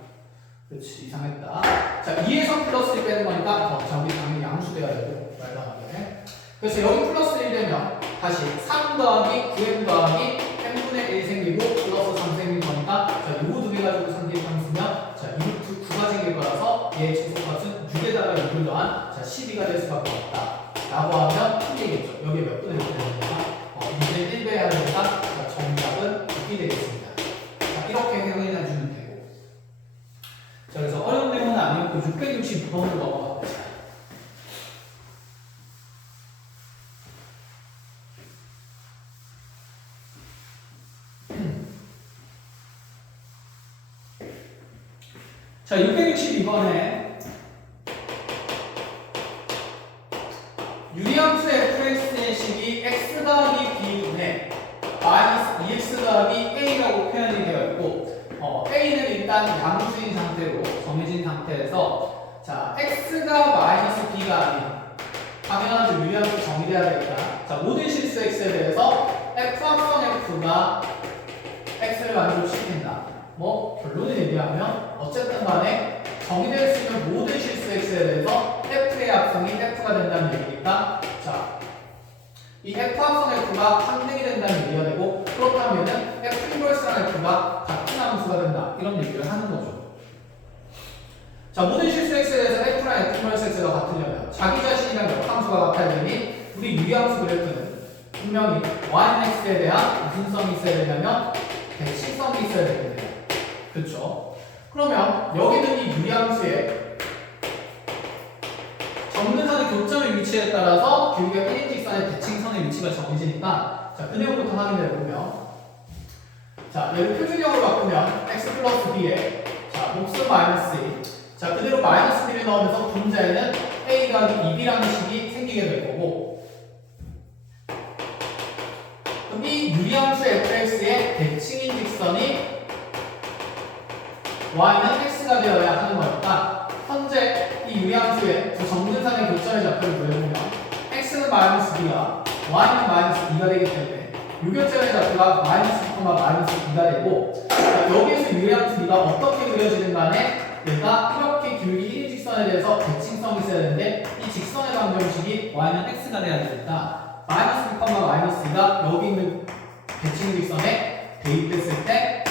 그렇지, 이상했다. 자, 2에서 플러스 1 빼는 거니까 자, 우리 당연히 양수돼야 되고 말랑하게. 그래서 여기 플러스 1 되면 다시 3 더하기 9m 더하기 m분의 1 생기고 플러스 3 생긴 거니까 자, 요거 두 개 가지고 상기평 쓰면 자, 이 9가 생길 거라서 얘의 최소값은 6에다가 6을 더한 자, 12가 될 수밖에 없다. 라고 하면 틀리겠죠. 여기에 몇 분의 6이 되니까 2분의 1 배야 되니까 자, 정답은 6이 되겠습니다. 자, 이렇게 확인해 주면 되고 자, 그래서 어려운 내용은 아니었고 669번으로 넘어갑니다. 자, 662번에 유리함수 fx의 식이 x 더하기 b분의 마이너스 2x 더하기 a라고 표현이 되어 있고 a는 일단 양수인 상태로 정해진 상태에서 자, x가 마이너스 b가 아닌 당연하죠. 유리함수 정의돼야 되니까 자, 모든 실수 x에 대해서 f 합성 f가 x를 만족시킨다. 뭐 결론을 얘기하면 어쨌든 간에 정의될 수 있는 모든 실수 x에 대해서 f의 합성이 f가 된다는 얘기니까 자, 이 f 합성 f가 항등이 된다는 얘기가 되고 그렇다면은 f 인버스랑 f가 같은 함수가 된다 이런 얘기를 하는 거죠. 자, 모든 실수 x에 대해서 f랑 f 인버스 x가 같으려면 자기 자신이랑 몇 함수가 같아야 되니 우리 유리함수 그래프는 분명히 y는 x에 대한 무슨성이 있어야 되냐면 대칭성이 있어야 되거든요. 그렇죠? 그러면 여기는 이 유리함수의 점근선의 교점의 위치에 따라서 기울기가 1인 직선의 대칭선의 위치가 정해지니까 자, 그 내용부터 확인해 보면 자, 얘를 표준형으로 바꾸면 x 플러스 b에 자, 목수 마이너스 1 자, 그대로 마이너스 b를 넣으면서 분자에는 a 더하기 2b라는 식이 생기게 될 거고 그럼 이 유리함수 fx의 대칭인 직선이 y는 x가 되어야 하는 거니까 현재 이 유리함수의 두 정근선의 교점의 좌표를 구해보면 x는 마이너스 b가 y는 마이너스 2가 되기 때문에 유교점의 좌표가 마이너스 2, 마이너스 2가 되고 여기에서 유리함수 b가 어떻게 그려지든 간에 얘가 이렇게 기울기 1인 직선에 대해서 대칭성이 있어야 되는데 이 직선의 방정식이 y는 x가 돼야 되니까 마이너스 2, 마이너스 2가 여기 있는 대칭 직선에 대입됐을 때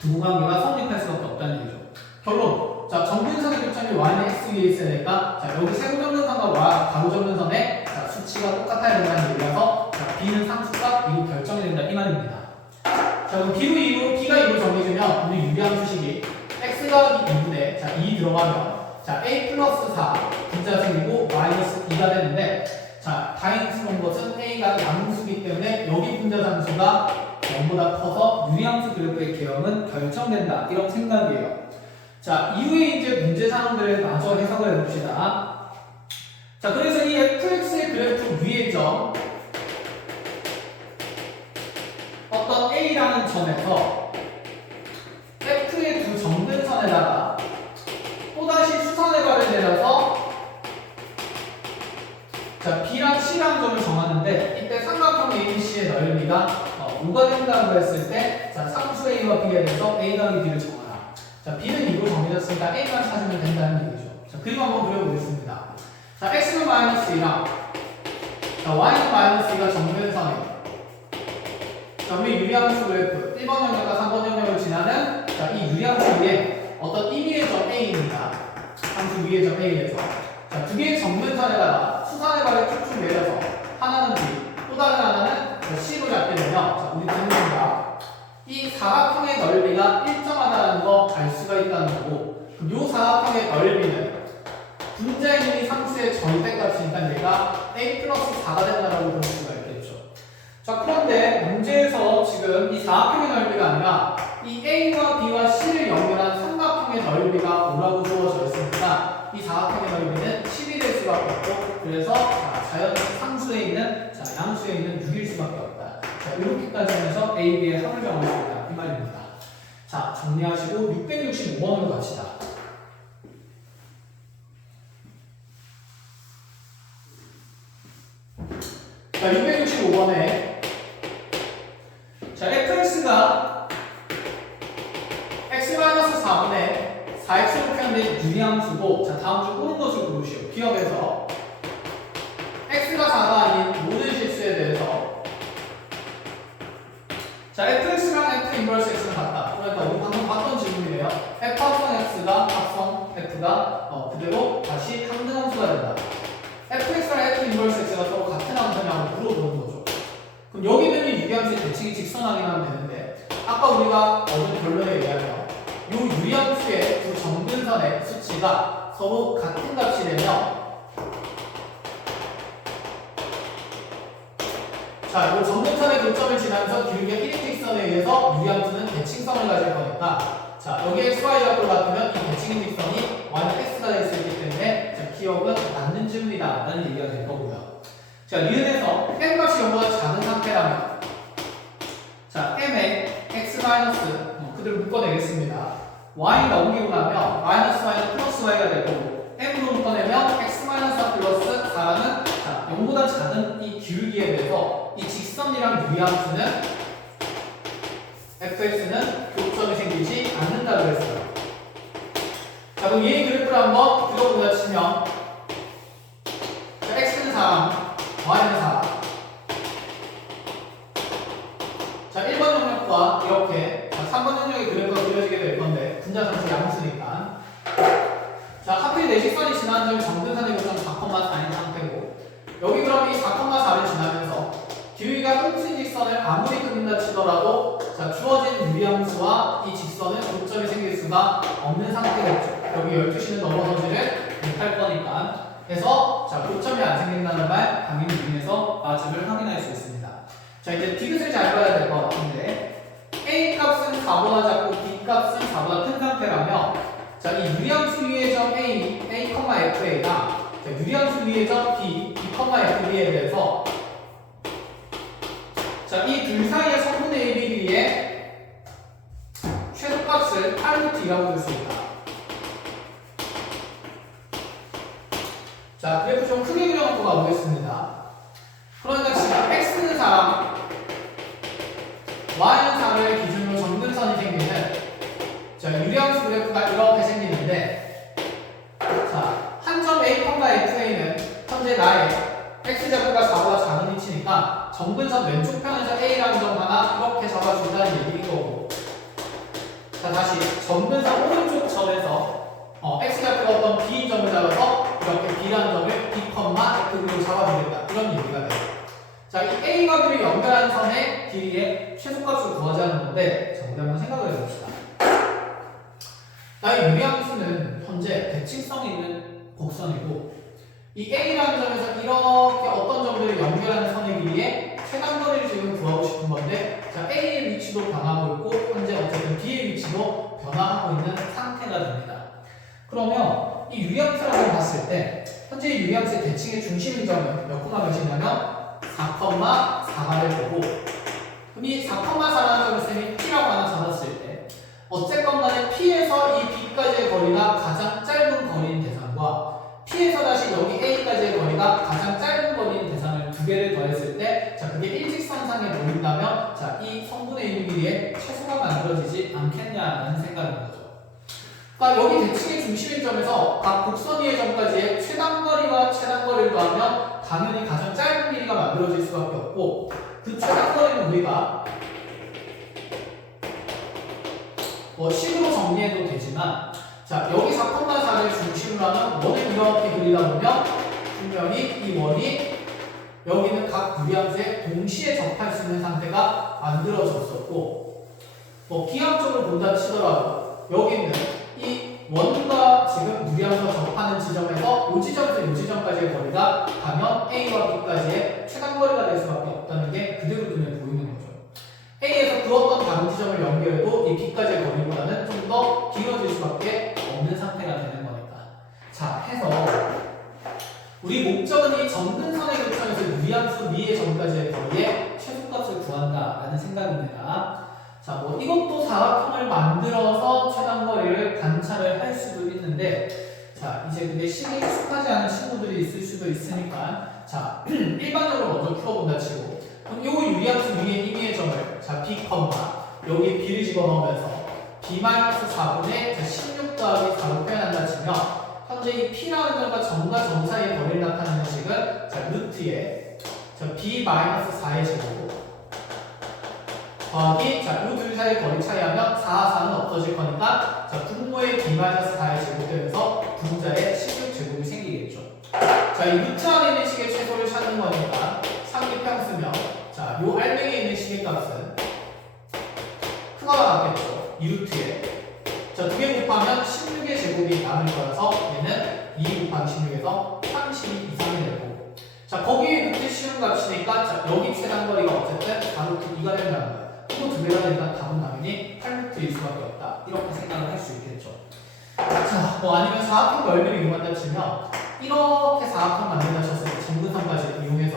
부부관계가 성립할 수밖에 없다는 얘기죠. 결론. 자, 정근선의 교점이 y는 x 위에 있어야 되니까 자, 여기 세로정근선과 가로정근선의 수치가 똑같아야 된다는 얘기라서 자, b는 상수값 2로 결정이 된다 이 말입니다. 자, 그럼 b로 2로 b가 2로 정해지면 우리 유리함 수식이 x 더하기 2분의 자, 2 들어가면 자, a 플러스 4 분자 생기고 마이너스 2가 되는데 자, 다행스러운 것은 a가 양수기 때문에 여기 분자 상수가 0보다 커서 유리함수 그래프의 개형은 결정된다 이런 생각이에요. 자, 이후에 이제 문제 사항들을 마저 해석을 해봅시다. 자, 그래서 이 fx의 그래프 위의 점 어떤 a라는 점에서 f의 두 정근선에다가 또다시 수선의 발을 내려서 자, b랑 c라는 점을 정하는데 이때 삼각형 ABC의 넓이가 5가 된다고 했을 때 자, 상수 a와 b에 대해서 a 더하기 b를 정하라. 자, b는 2로 정해졌으니까 a만 찾으면 된다는 얘기죠. 자, 그림 한번 그려보겠습니다. 자, x는 마이너스 2랑 자, y는 마이너스 2가 정근선이에요. 자, 우리 유리함수 그래프 1번 영역과 3번 영역을 지나는 자, 이 유리함수 위에 어떤 임의의 점 a입니다. 함수 위의 점 a에서 자, 두 개의 정근선에다가 수선의 발을 쭉쭉 내려서 하나는 b, 또 다른 하나는 c로 잡게 되면 자, 우리 듣는다. 이 사각형의 넓이가 일정하다는 거 알 수가 있다는 거고 그럼 이 사각형의 넓이는 분자의 미미 상수의 절대값이니까 얘가 a 플러스 4가 된다고 볼 수가 있겠죠. 자, 그런데 문제에서 지금 이 사각형의 넓이가 아니라 이 a와 b와 c를 연결한 삼각형의 넓이가 뭐라고 주어져 있으니까 이 사각형의 넓이는 7이 될 수밖에 없고 그래서 자연 상수에 있는 자, 양수에 있는 6일 수밖에 없다. 자, 이렇게까지 하면서 A, B의 합을 정하겠다 이 말입니다. 자, 정리하시고 665번으로 갑시다. 자, 665번에 자, fx가 x-4분의 4x로 표현된 유리함수고 자, 다음 중 옳은 것을 고르시오. 기억에서 x가 4가 아닌 모든 실수에 대해서 자, fx랑 f 인버스 x는 같다. 그러니까 우리 방금 봤던 질문이에요. f 합성 x가 합성 f가 그대로 다시 항등함수가 된다. fx랑 f 인버스 x가 서로 같은 함수냐고 물어보는 거죠. 그럼 여기 있는 이 유리함수의 대칭이 직선하게 하면 되는데 아까 우리가 얻은 결론에 의하면 이 유리함수의 두 정근선의 수치가 서로 같은 값이 되면 자, 이 정근선의 교점을 지나면서 기울기의 1인 직선에 의해서 유리함수는 대칭성을 가질 거니까 자, 여기 xy 좌표를 같으면 이 대칭인 직선이 y는 x가 될 수 있기 때문에 자, 기억은 맞는 질문이다 라는 얘기가 될 거고요. 자, 니은에서 m 값이 0보다 작은 상태라면 자, m에 x 마이너스 그대로 묶어내겠습니다. y가 옮기고 나면 마이너스 y는 플러스 y가 될 거고 m으로 묶어내면 x 마이너스 플러스 4라는 자, 0보다 작은 이 기울기에 대해서 이 직선이랑 유리함수는 fx는 교점이 생기지 않는다고 했어요. 자, 그럼 얘의 그래프를 한번 그려보자 치면 자, x는 4, y는 4. 자, 1번 영역과 이렇게 자, 3번 영역의 그래프가 그려지게 될 건데 분자상수 양수니까 자, 하필 내 직선이 지나는 점이 정근선의 교점 4,4인 상태고 여기 그럼 이 4,4를 지나면서 기울기가 끝인 직선을 아무리 끊는다 치더라도 자, 주어진 유리함수와 이 직선은 교점이 생길 수가 없는 상태겠죠. 여기 12시는 넘어서지를 못할 거니까 해서 자, 교점이 안 생긴다는 말 당연히 유인해서 맞음을 확인할 수 있습니다. 자, 이제 디귿을 잘 봐야 될 것 같은데 A 값은 4보다 작고 B 값은 4보다 큰 상태라면 자, 이 유리함수 위의 점 A, FA가 자, 유리함수 위의 점 B, BFB에 대해서 자, 이 둘 사이의 성분의 A, B, B의 최소값을 R루트라고 볼 수 있다. 자, 그래프 좀 크게 그려놓고 가보겠습니다. 그러니까 지금 X는 4, Y는 4를 기준으로 정근선이 생기는 자, 유리함수 그래프가 이렇게 생기는데 자, 한 점 A, FA는 현재 나의 X좌표가 4보다 작은 위치니까 있으니까 정근선 왼쪽 편에서 A라는 점 하나 이렇게 잡아준다는 얘기인 거고, 자 다시 정근선 오른쪽 점에서 X좌표가 어떤 B인 점을 잡아서 이렇게 B라는 점을 B, F로 잡아주겠다 이런 얘기가 돼요. 자, 이 A와 B를 연결하는 선의 길이의 최소값을 구하자는 건데, 자, 우리 한번 생각을 해봅시다. 나의 유리함수는 현재 대칭성이 있는 곡선이고, 이 A라는 점에서 이렇게 어떤 점들을 연결하는 선의 길이의 최단거리를 지금 구하고 싶은 건데, 자, A의 위치도 변하고 있고, 현재 어쨌든 B의 위치도 변화하고 있는 상태가 됩니다. 그러면 이 유리함수라고 봤을 때, 현재 이 유리함수의 대칭의 중심인 점은 몇 콤마 몇이냐면 4,4가 될 거고, 그럼 이 4,4라는 점을 쌤이 P라고 하나 잡았을 때, 어쨌건 간에 P에서 이 B까지의 거리가 가장 짧은 거리인 대상과 P에서 다시 여기 A까지의 거리가 가장 짧은 거리인 대상을 두 개를 더했을 때, 자, 그게 일직선상에 모인다면, 자, 이 성분의 1 길이의 최소가 만들어지지 않겠냐는 생각인 거죠. 그러니까 여기 대칭의 중심인 점에서 각 곡선 위의 점까지의 최단거리와 최단거리를 더하면 당연히 가장 짧은 길이가 만들어질 수밖에 없고, 그 최단거리는 우리가 식으로 정리해도 되지만, 자 여기 4,4를 중심으로 하는 원을 이렇게 그리다 보면 분명히 이 원이 여기는 각 유리함수에 동시에 접할 수 있는 상태가 만들어졌었고, 기하학적으로 본다 치더라도 여기는 이 원과 지금 유리함수가 접하는 지점에서 이 지점에서 이 지점까지의 거리가 가면 A와 B까지의 최단거리가 될 수밖에 없다는 게 그대로 눈에 보이는 거죠. A에서 그 어떤 다른 지점을 연결해도 이 B까지의 거리보다는 좀 더 길어질 수밖에 없는 상태가 되는 거니까. 자, 해서 우리 목적은 이 점근선의 교점에서 유리함수 위의 점까지의 거리의 최소값을 구한다라는 생각입니다. 자, 이것도 사각형을 만들어서 최단거리를 관찰을 할 수도 있는데, 자, 이제 근데 식에 익숙하지 않은 친구들이 있을 수도 있으니까, 자, 일반적으로 먼저 풀어본다 치고, 그럼 요 유리함수 위에 임의의 점을, 자, B, 여기 B를 집어넣으면서 B-4분의 16 더하기 4로 표현한다 치면, 현재 이 P라는 점과 점과 점 사이의 거리를 나타내는 식은, 자, 루트에, 자, B-4의 제곱, 더하기, 자, 이 둘 사이의 거리 차이하면 4, 4는 없어질 거니까, 자, 분모의 B-4의 제곱되면서 분자의 16제곱이 생기겠죠. 자, 이 루트 안에 있는 식의 최소를 찾는 거니까 상기평 쓰면, 자, 요 알맹이에 있는 식의 값은 크가 나왔겠죠. 이 루트에. 자, 두 개 곱하면 16의 제곱이 남을 거라서 얘는 2 곱하기 16에서 32 이상이 될 거고. 자, 거기에 루트 씌운 값이니까, 자, 여기 최단거리가 어쨌든 4루트 2가 된다는 거예요. 또 두 개가 되니까 답은 당연히 8루트일 수밖에 없다. 이렇게 생각을 할 수 있겠죠. 자, 아니면 사각형 넓이를 이용한다 치면, 이렇게 사각형 만든다 쳤을 때 정근선까지 이용해서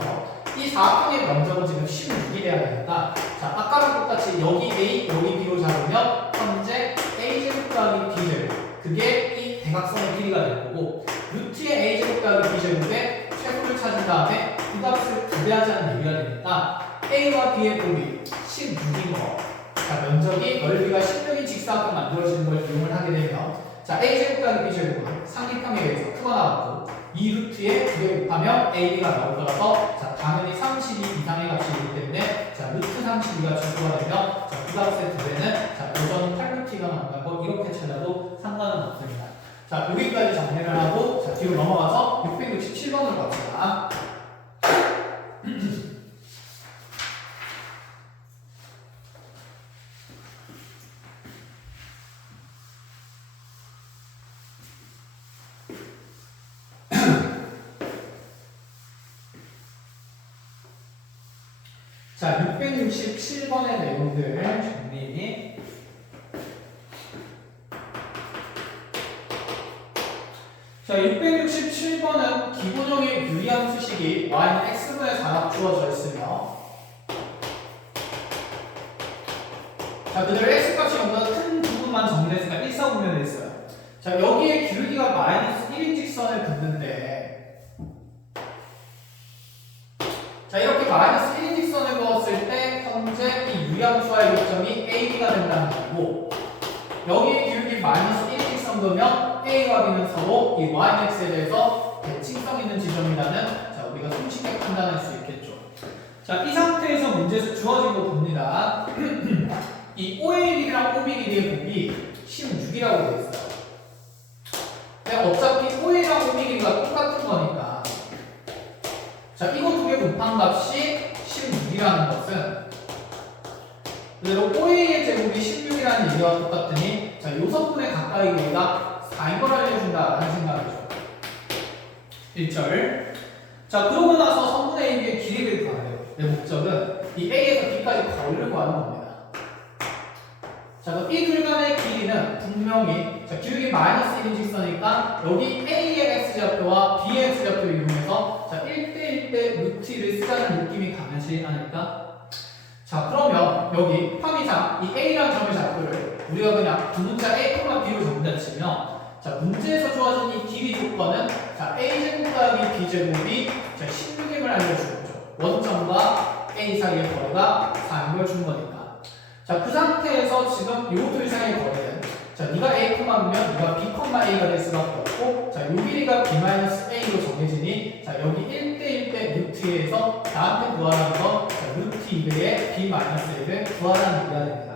이 사각형의 면적은 지금 16이 돼야 되니까, 자, 아까랑 똑같이 여기 A, 여기 B로 잡으면 현재 A제곱 더하기 B제곱, 그게 이 대각선의 길이가 될 거고, 루트의 A제곱 더하기 B제곱의 최소를 찾은 다음에 그 값을 부대하자는 얘기가 되니까 A와 B의 곱이 16인 거, 자, 면적이 넓이가 16인 직사각형 만들어지는 걸 이용을 하게 되면, 자, A제곱 더하기 B제곱은 상기평에 의해서 크가 나왔고, 이 루트에 2개 곱하면 AB가 나올 거라서, 자, 당연히 32 이상의 값이기 때문에, 자, 루트 32가 최소가 되면, 자, 그 값의 2배는, 자, 요점은 8루트가 나온다고 이렇게 찾아도 상관은 없습니다. 자, 여기까지 정리를 하고, 자, 뒤로 넘어가서 667번으로 갑시다. 자, 667번의 내용들 정리. 자, 667번은 기본적인 유리함수식이 y는 x분의 4가 주어져 있으며, 자, 그대로 x값이 보다 큰 부분만 정리했으니까 일사분면에 있어요. 자, 여기에 기울기가 마이너스 1인 직선을 긋는데, 자, 이렇게 마이너스 1인 직선을 그었을 때 현재 이 유리함수와의 교점이 AB가 된다는 거고, 여기에 기울기 마이너스 1인 직선 그으면 A와 B는 서로 이 Y는 X에 대해서 대칭성 있는 지점이라는, 자, 우리가 손쉽게 판단할 수 있겠죠. 자, 이 상태에서 문제에서 주어진 거 봅니다. 이 OA 길이랑 OB 길이의 곱이 16이라고 되어 있어요. 근데 어차피 OA랑 OB 길이가 똑같은 거니까 자, 이거 두 개 곱한 값이 16이라는 것은 그대로 OA의 제곱이 16이라는 얘기와 똑같으니 자, 요 성분의 가까이 길이가 4인 걸 알려준다라는 생각이죠. 1절. 자, 그러고 나서 성분의 A, B의 길이를 구하래요. 내 목적은 이 A에서 B까지 거리를 구하는 겁니다. 자, 그럼 이 둘 간의 길이는 분명히 자, 기울기 마이너스 1인 직선이니까 여기 A의 X좌표와 B의 X좌표를 이용해서 자, 1대1대 루트 1을 쓰자는 느낌이 강하지 않을까? 자, 그러면 여기 편의상 이 A라는 점의 좌표를 우리가 그냥 두 문자 A, B로 정리해 치면 자, 문제에서 주어진 이 길이 조건은 자, A제곱 더하기 B제곱이 자, 16임을 알려주는 거죠. 원점과 A 사이의 거리가 4인 걸 준 거니까. 자, 그 상태에서 지금 이 둘 사이의 거리는 자, 네가 A, B면 네가 B, A가 될 수밖에 없고 자, 요 길이가 B-A로 정해지니 자, 여기 1대1대 루트 2에서 나한테 구하라는 건 자, 루트 2배의 B-1을 구하라는 얘기가 됩니다.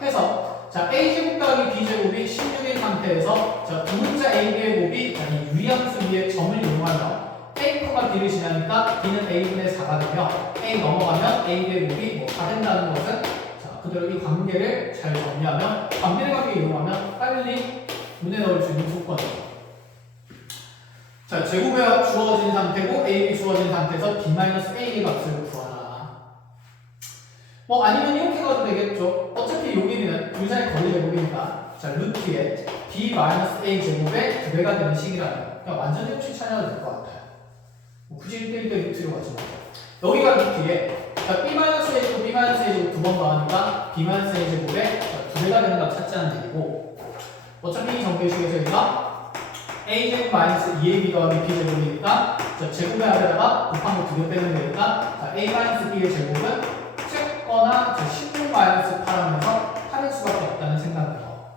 해서 자, A제곱 더하기 B제곱이 16인 상태에서 자, 두 문자 A, B의 곱이 아니 유리함수 위에 점을 이용하며 A, B를 지나니까 B는 A분의 4가 되며 A 넘어가면 A, B의 곱이 뭐 4 된다는 것은 그대로 이 관계를 잘 정리하면 관계를 이용하면 빨리 문에 넣을 수 있는 조건이에요. 자, 제곱이 주어진 상태고 AB 주어진 상태에서 B-A 값을 구하라. 뭐 아니면 이렇게 가도 되겠죠. 어차피 여기는 둘 사이 거리 제곱이니까 자, 루트에 B-A 제곱의 2배가 되는 식이라면 그냥 완전히 없이 찾아도 될 것 같아요. 뭐 굳이 1대1대 루트로 가지 말고 여기가 루트에 자, B-A 제곱, B-A 제곱 두 번 더하니까 B-A 제곱에 2배가 되는 값 찾자는 얘기고 어차피 이 정계식에서 여기가 A 제곱 마이너스 2AB 더하기 B 제곱이니까 자, 제곱의 아래다가 곱한 거 2개 빼면 되니까 자, A 마이너스 B의 제곱은 찍거나 16 마이너스 8 하면서 8일 수밖에 없다는 생각이에요.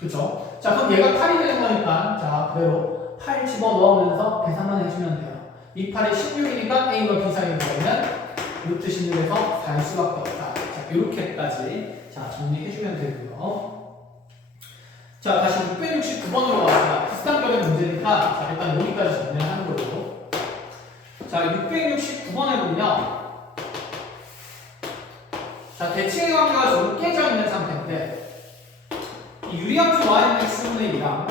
그쵸? 자, 그럼 얘가 8이 되는 거니까 자, 그대로 8 집어 넣으면서 계산만 해주면 돼요. 이 8이 16이니까 A와 B 사이의 거리는 루트 16에서 4일 수밖에 없다. 자, 이렇게까지 자, 정리해주면 되고요. 자, 다시 669번으로 가봅시다. 비슷한 격의 문제니까 자, 일단 여기까지 정리를 하는 거고. 자, 669번에 보면 자, 대칭의 관계가 좀 깨져 있는 상태인데 이 유리함수 Yx분의 2랑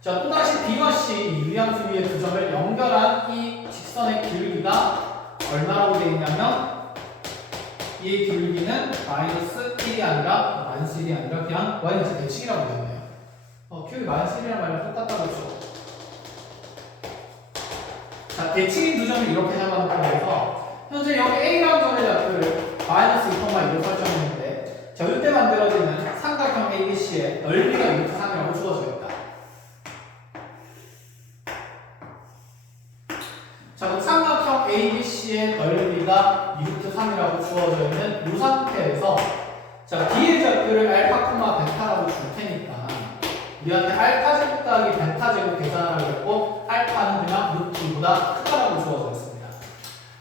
자, 또다시 B와 C 이 유리함수 위의 두 점을 연결한 이 직선의 길이가 얼마라고 되어 있냐면 이 길이는 마이너스 1이 아니라 마이너스 1이 아니라 그냥 마이너스 대칭이라고 되어 있네요. q 마이너스 1이라는 말이랑 똑같다고 했죠. 자, 대칭인 두 점을 이렇게 잡아놓고 해서 현재 여기 A라는 점의 좌표를 마이너스 2,2로 설정했는데 자, 이때 만들어지는 삼각형 ABC의 넓이가 루트 3이라고 주어져 있다. 자, 그럼 삼각형 ABC의 넓이가 루트 3이라고 주어져 있는 이 상태에서 자, B의 좌표를 알파, 베타라고 줄 테니까 우리한테 알파 제곱 더하기 베타 제곱 계산하라고 했고 알파는 그냥 루트 2보다 크다라고 주어져 있습니다.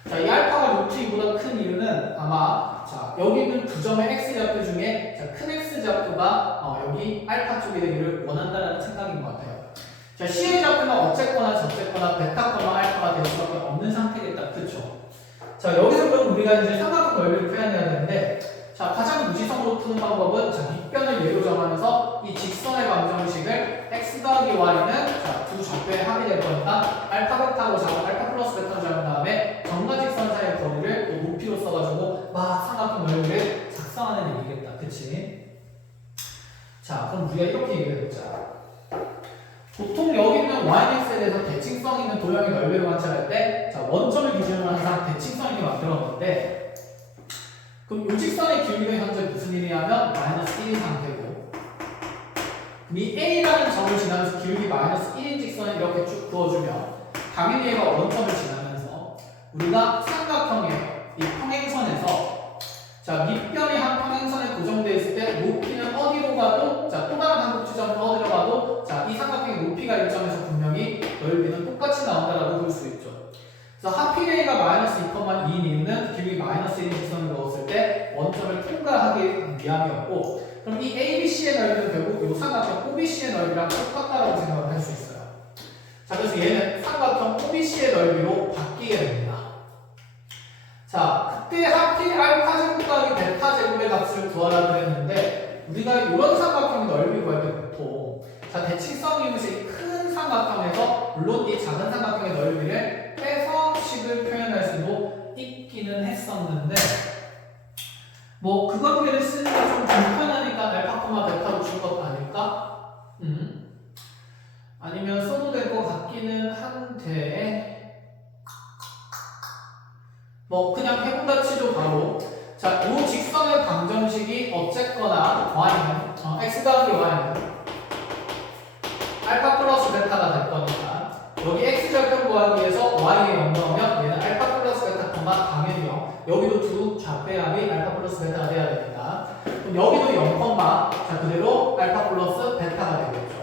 자, 이 알파가 루트 2보다 큰 이유는 아마 자, 여기 있는 두 점의 X좌표 중에 자, 큰 X좌표가 여기 알파 쪽이 되기를 원한다는 생각인 것 같아요. 자, C의 좌표는 어쨌거나 저쨌거나 베타거나 알파가 될 수밖에 없는 상태겠다. 그쵸? 자, 여기서 그럼 우리가 이제 삼각형 넓이를 표현해야 되는데 자, 가장 무지성으로 푸는 방법은 자, 밑변을 예로 정하면서 이 직선의 방정식을 x 더하기 y는 자, 두 좌표의 합이 될 거니까 알파 베타로 잡고 알파 플러스 베타로 잡은 다음에 점과 직선 사이의 거리를 또 높이로 써가지고 막 삼각형 넓이를 작성하는 얘기겠다. 그치? 자, 그럼 우리가 이렇게 얘기를 해보자. 보통 여기 있는 yx에 대해서 대칭성 있는 도형의 넓이를 관찰할 때 자, 원점을 기준으로 항상 대칭성 있게 만들었는데 그럼 이 직선의 길이가 현재 무슨 일이냐면 마이너스 1인 상태고 이 A라는 점을 지나면서 길이 마이너스 1인 직선을 이렇게 쭉 그어주면 당연히 얘가 원점을 지나면서 우리가 삼각형의 이 평행선에서 자, 밑변이 한 평행선에 고정되어 있을 때 높이는 어디로 가도 자, 또 다른 한 꼭지점을 어디로 가도 자, 이 삼각형의 높이가 일정해서 분명히 넓이는 똑같이 나온다라고 볼 수 있죠. 그래서 하필 PA가 마이너스 2,2인 이유는 길이 마이너스 1인 직선을 그었을 때 원점을 통과하기 위함이었고, 그럼 이 ABC의 넓이는 결국 이 삼각형 OBC의 넓이랑 똑같다라고 생각을 할 수 있어요. 자, 그래서 얘는 삼각형 OBC의 넓이로 바뀌게 됩니다. 자, 그때 하필 알파 제곱 더하기 베타 제곱의 값을 구하라 그랬는데, 우리가 이런 삼각형의 넓이 구할 때 보통, 자, 대칭성 이웃의 큰 삼각형에서 물론 이 작은 삼각형의 넓이를 빼서 식을 표현할 수도 있기는 했었는데, 뭐 그 관계를 쓰는 게 좀 불편하니까 알파, 베타로 준 것 아닐까? 아니면 써도 될 것 같기는 한데, 뭐 그냥 해본다 치죠 바로. 자, 이 직선의 방정식이 어쨌거나 y는 x 더하기 y는 알파 플러스 베타가 될 거니까 여기 x 절편 구하기 위해서 y에 0 넣으면 얘는 알파 플러스 베타 당연히 0. 여기도 두 좌표합이 알파 플러스 베타가 돼야 됩니다. 그럼 여기도 0, 자 그대로 알파 플러스 베타가 되겠죠.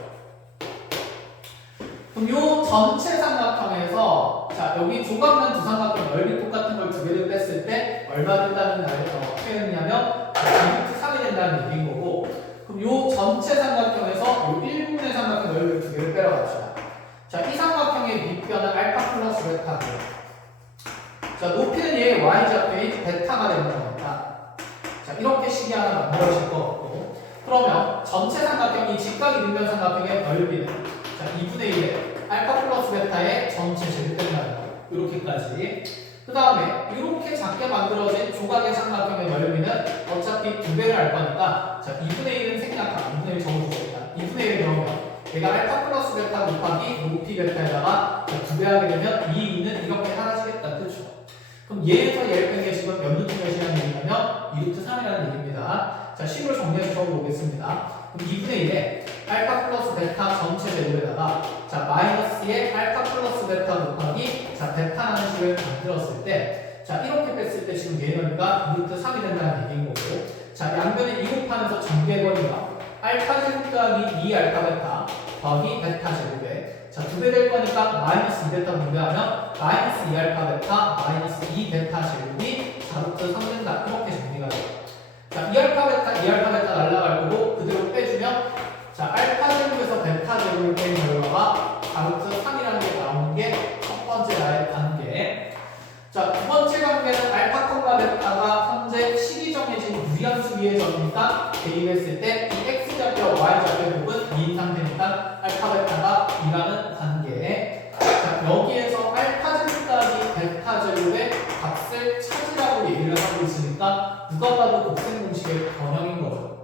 그럼 요 전체 삼각형에서 자 여기 조각난 두 삼각형 넓이 똑같은 걸 두 개를 뺐을 때 얼마 된다는 표현이냐면 3이 된다는 얘기인 거고, 그럼 요 전체 삼각형에서 요 1분의 삼각형 넓이를 두 개를 빼러 갑시다. 자, 이 삼각형의 밑변은 알파 플러스 베타고요. 자, 높이는 얘의 y좌표인 베타가 되는 거니까 자 이렇게 식이 하나 만들어질 것 같고, 그러면 전체 삼각형이 직각이 등변 삼각형의 넓이는 자 2분의 1의 알파 플러스 베타의 전체 제곱된다는 거 이렇게까지. 그 다음에 이렇게 작게 만들어진 조각의 삼각형의 넓이는 어차피 두 배를 할 거니까 자 2분의 1은 생략하고 2분의 1 적어주겠다. 2분의 1을 넣으면 얘가 알파 플러스 베타 곱하기 높이 베타에다가 두 배 하게 되면 이 2는 이렇게 사라지겠다. 그렇죠? 그럼 얘에서 얘를 뺀 게 지금 몇 루트 몇이라는 얘기냐면 2루트 3이라는 얘기입니다. 자 식으로 정리해서 적어보겠습니다. 그럼 2분의 1에 알파 플러스 베타 전체 제곱에다가 자 마이너스의 알파 플러스 베타 곱하기 자 베타라는 식을 만들었을 때 자 이렇게 뺐을 때 지금 얘 넓이가 루트 3이 된다는 얘기인 거고, 자 양변의 2 곱하면서 전개거리가 알파 제곱 더하기 2 알파 베타 더하기 베타 제곱에 자 두 배 될 거니까 마이너스 2 베타 분배하면 마이너스 2 알파 베타 마이너스 2 베타 제곱이 자 루트 3 된다. 이렇게 정리가 돼요. 자 2 알파 베타 2 알파 베타 날라갈 거고 그대로 빼주면 자 알파 제곱에서 베타 제곱을 뺀 결과가 루트 3이라는 게 나오는 게 첫 번째 나의 관계. 자 두 번째 관계는 알파, 베타가 현재 식이 정해진 무리함수 위의 점이니까 대입했을 때 이 x좌표, y좌표 곱은 2인 상태니까 알파, 베타가 2라는 관계. 자 여기에서 알파 제곱 더하기 베타 제곱의 값을 찾으라고 얘기를 하고 있으니까 누가 봐도 곱셈 공식의 변형인 거죠.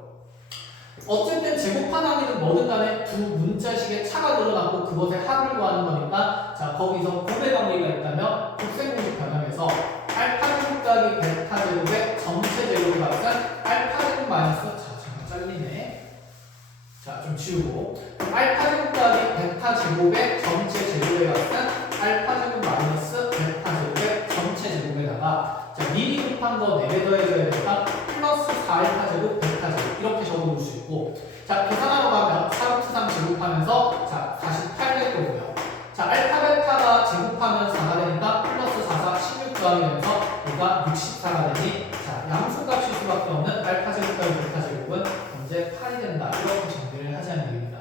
어쨌든 제곱한 항이든 뭐든 간에 두 문자식의 차가 늘어났고 그것의 합을 구하는 거니까 자 거기서 곱의 관계가 있다면 곱셈 공식 변형에서 알파 제곱 더하기 베타 제곱의 전체 제곱의 값은 알파 제곱 마이너스 잠깐 잘리네. 자 좀 지우고 알파 제곱 더하기 베타 제곱의 전체 제곱의 값은 알파 제곱 마이너스 베타 제곱의 전체 제곱에다가 자 미리 곱한 거 4배 더해줘야 되니까 플러스 4알파 제곱 베타 제곱 이렇게 적어볼 수 있고, 자 계산하러 가면 4루트 3 제곱하면서 자 48 될 거고요. 자 알파 베타가 제곱하면 4가 되니까 플러스 4, 4, 16 더하면서 얘가 64가 되니 자 양수값일 수밖에 없는 알파 제곱과 베타 제곱은 현재 8이 된다. 이렇게 정리를 하자는 얘기입니다.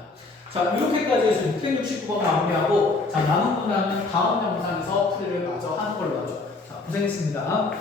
자 이렇게까지 해서 669번 마무리하고 자 남은 문항은 다음 영상에서 풀이를 마저 하는 걸로 하죠. 자 고생했습니다.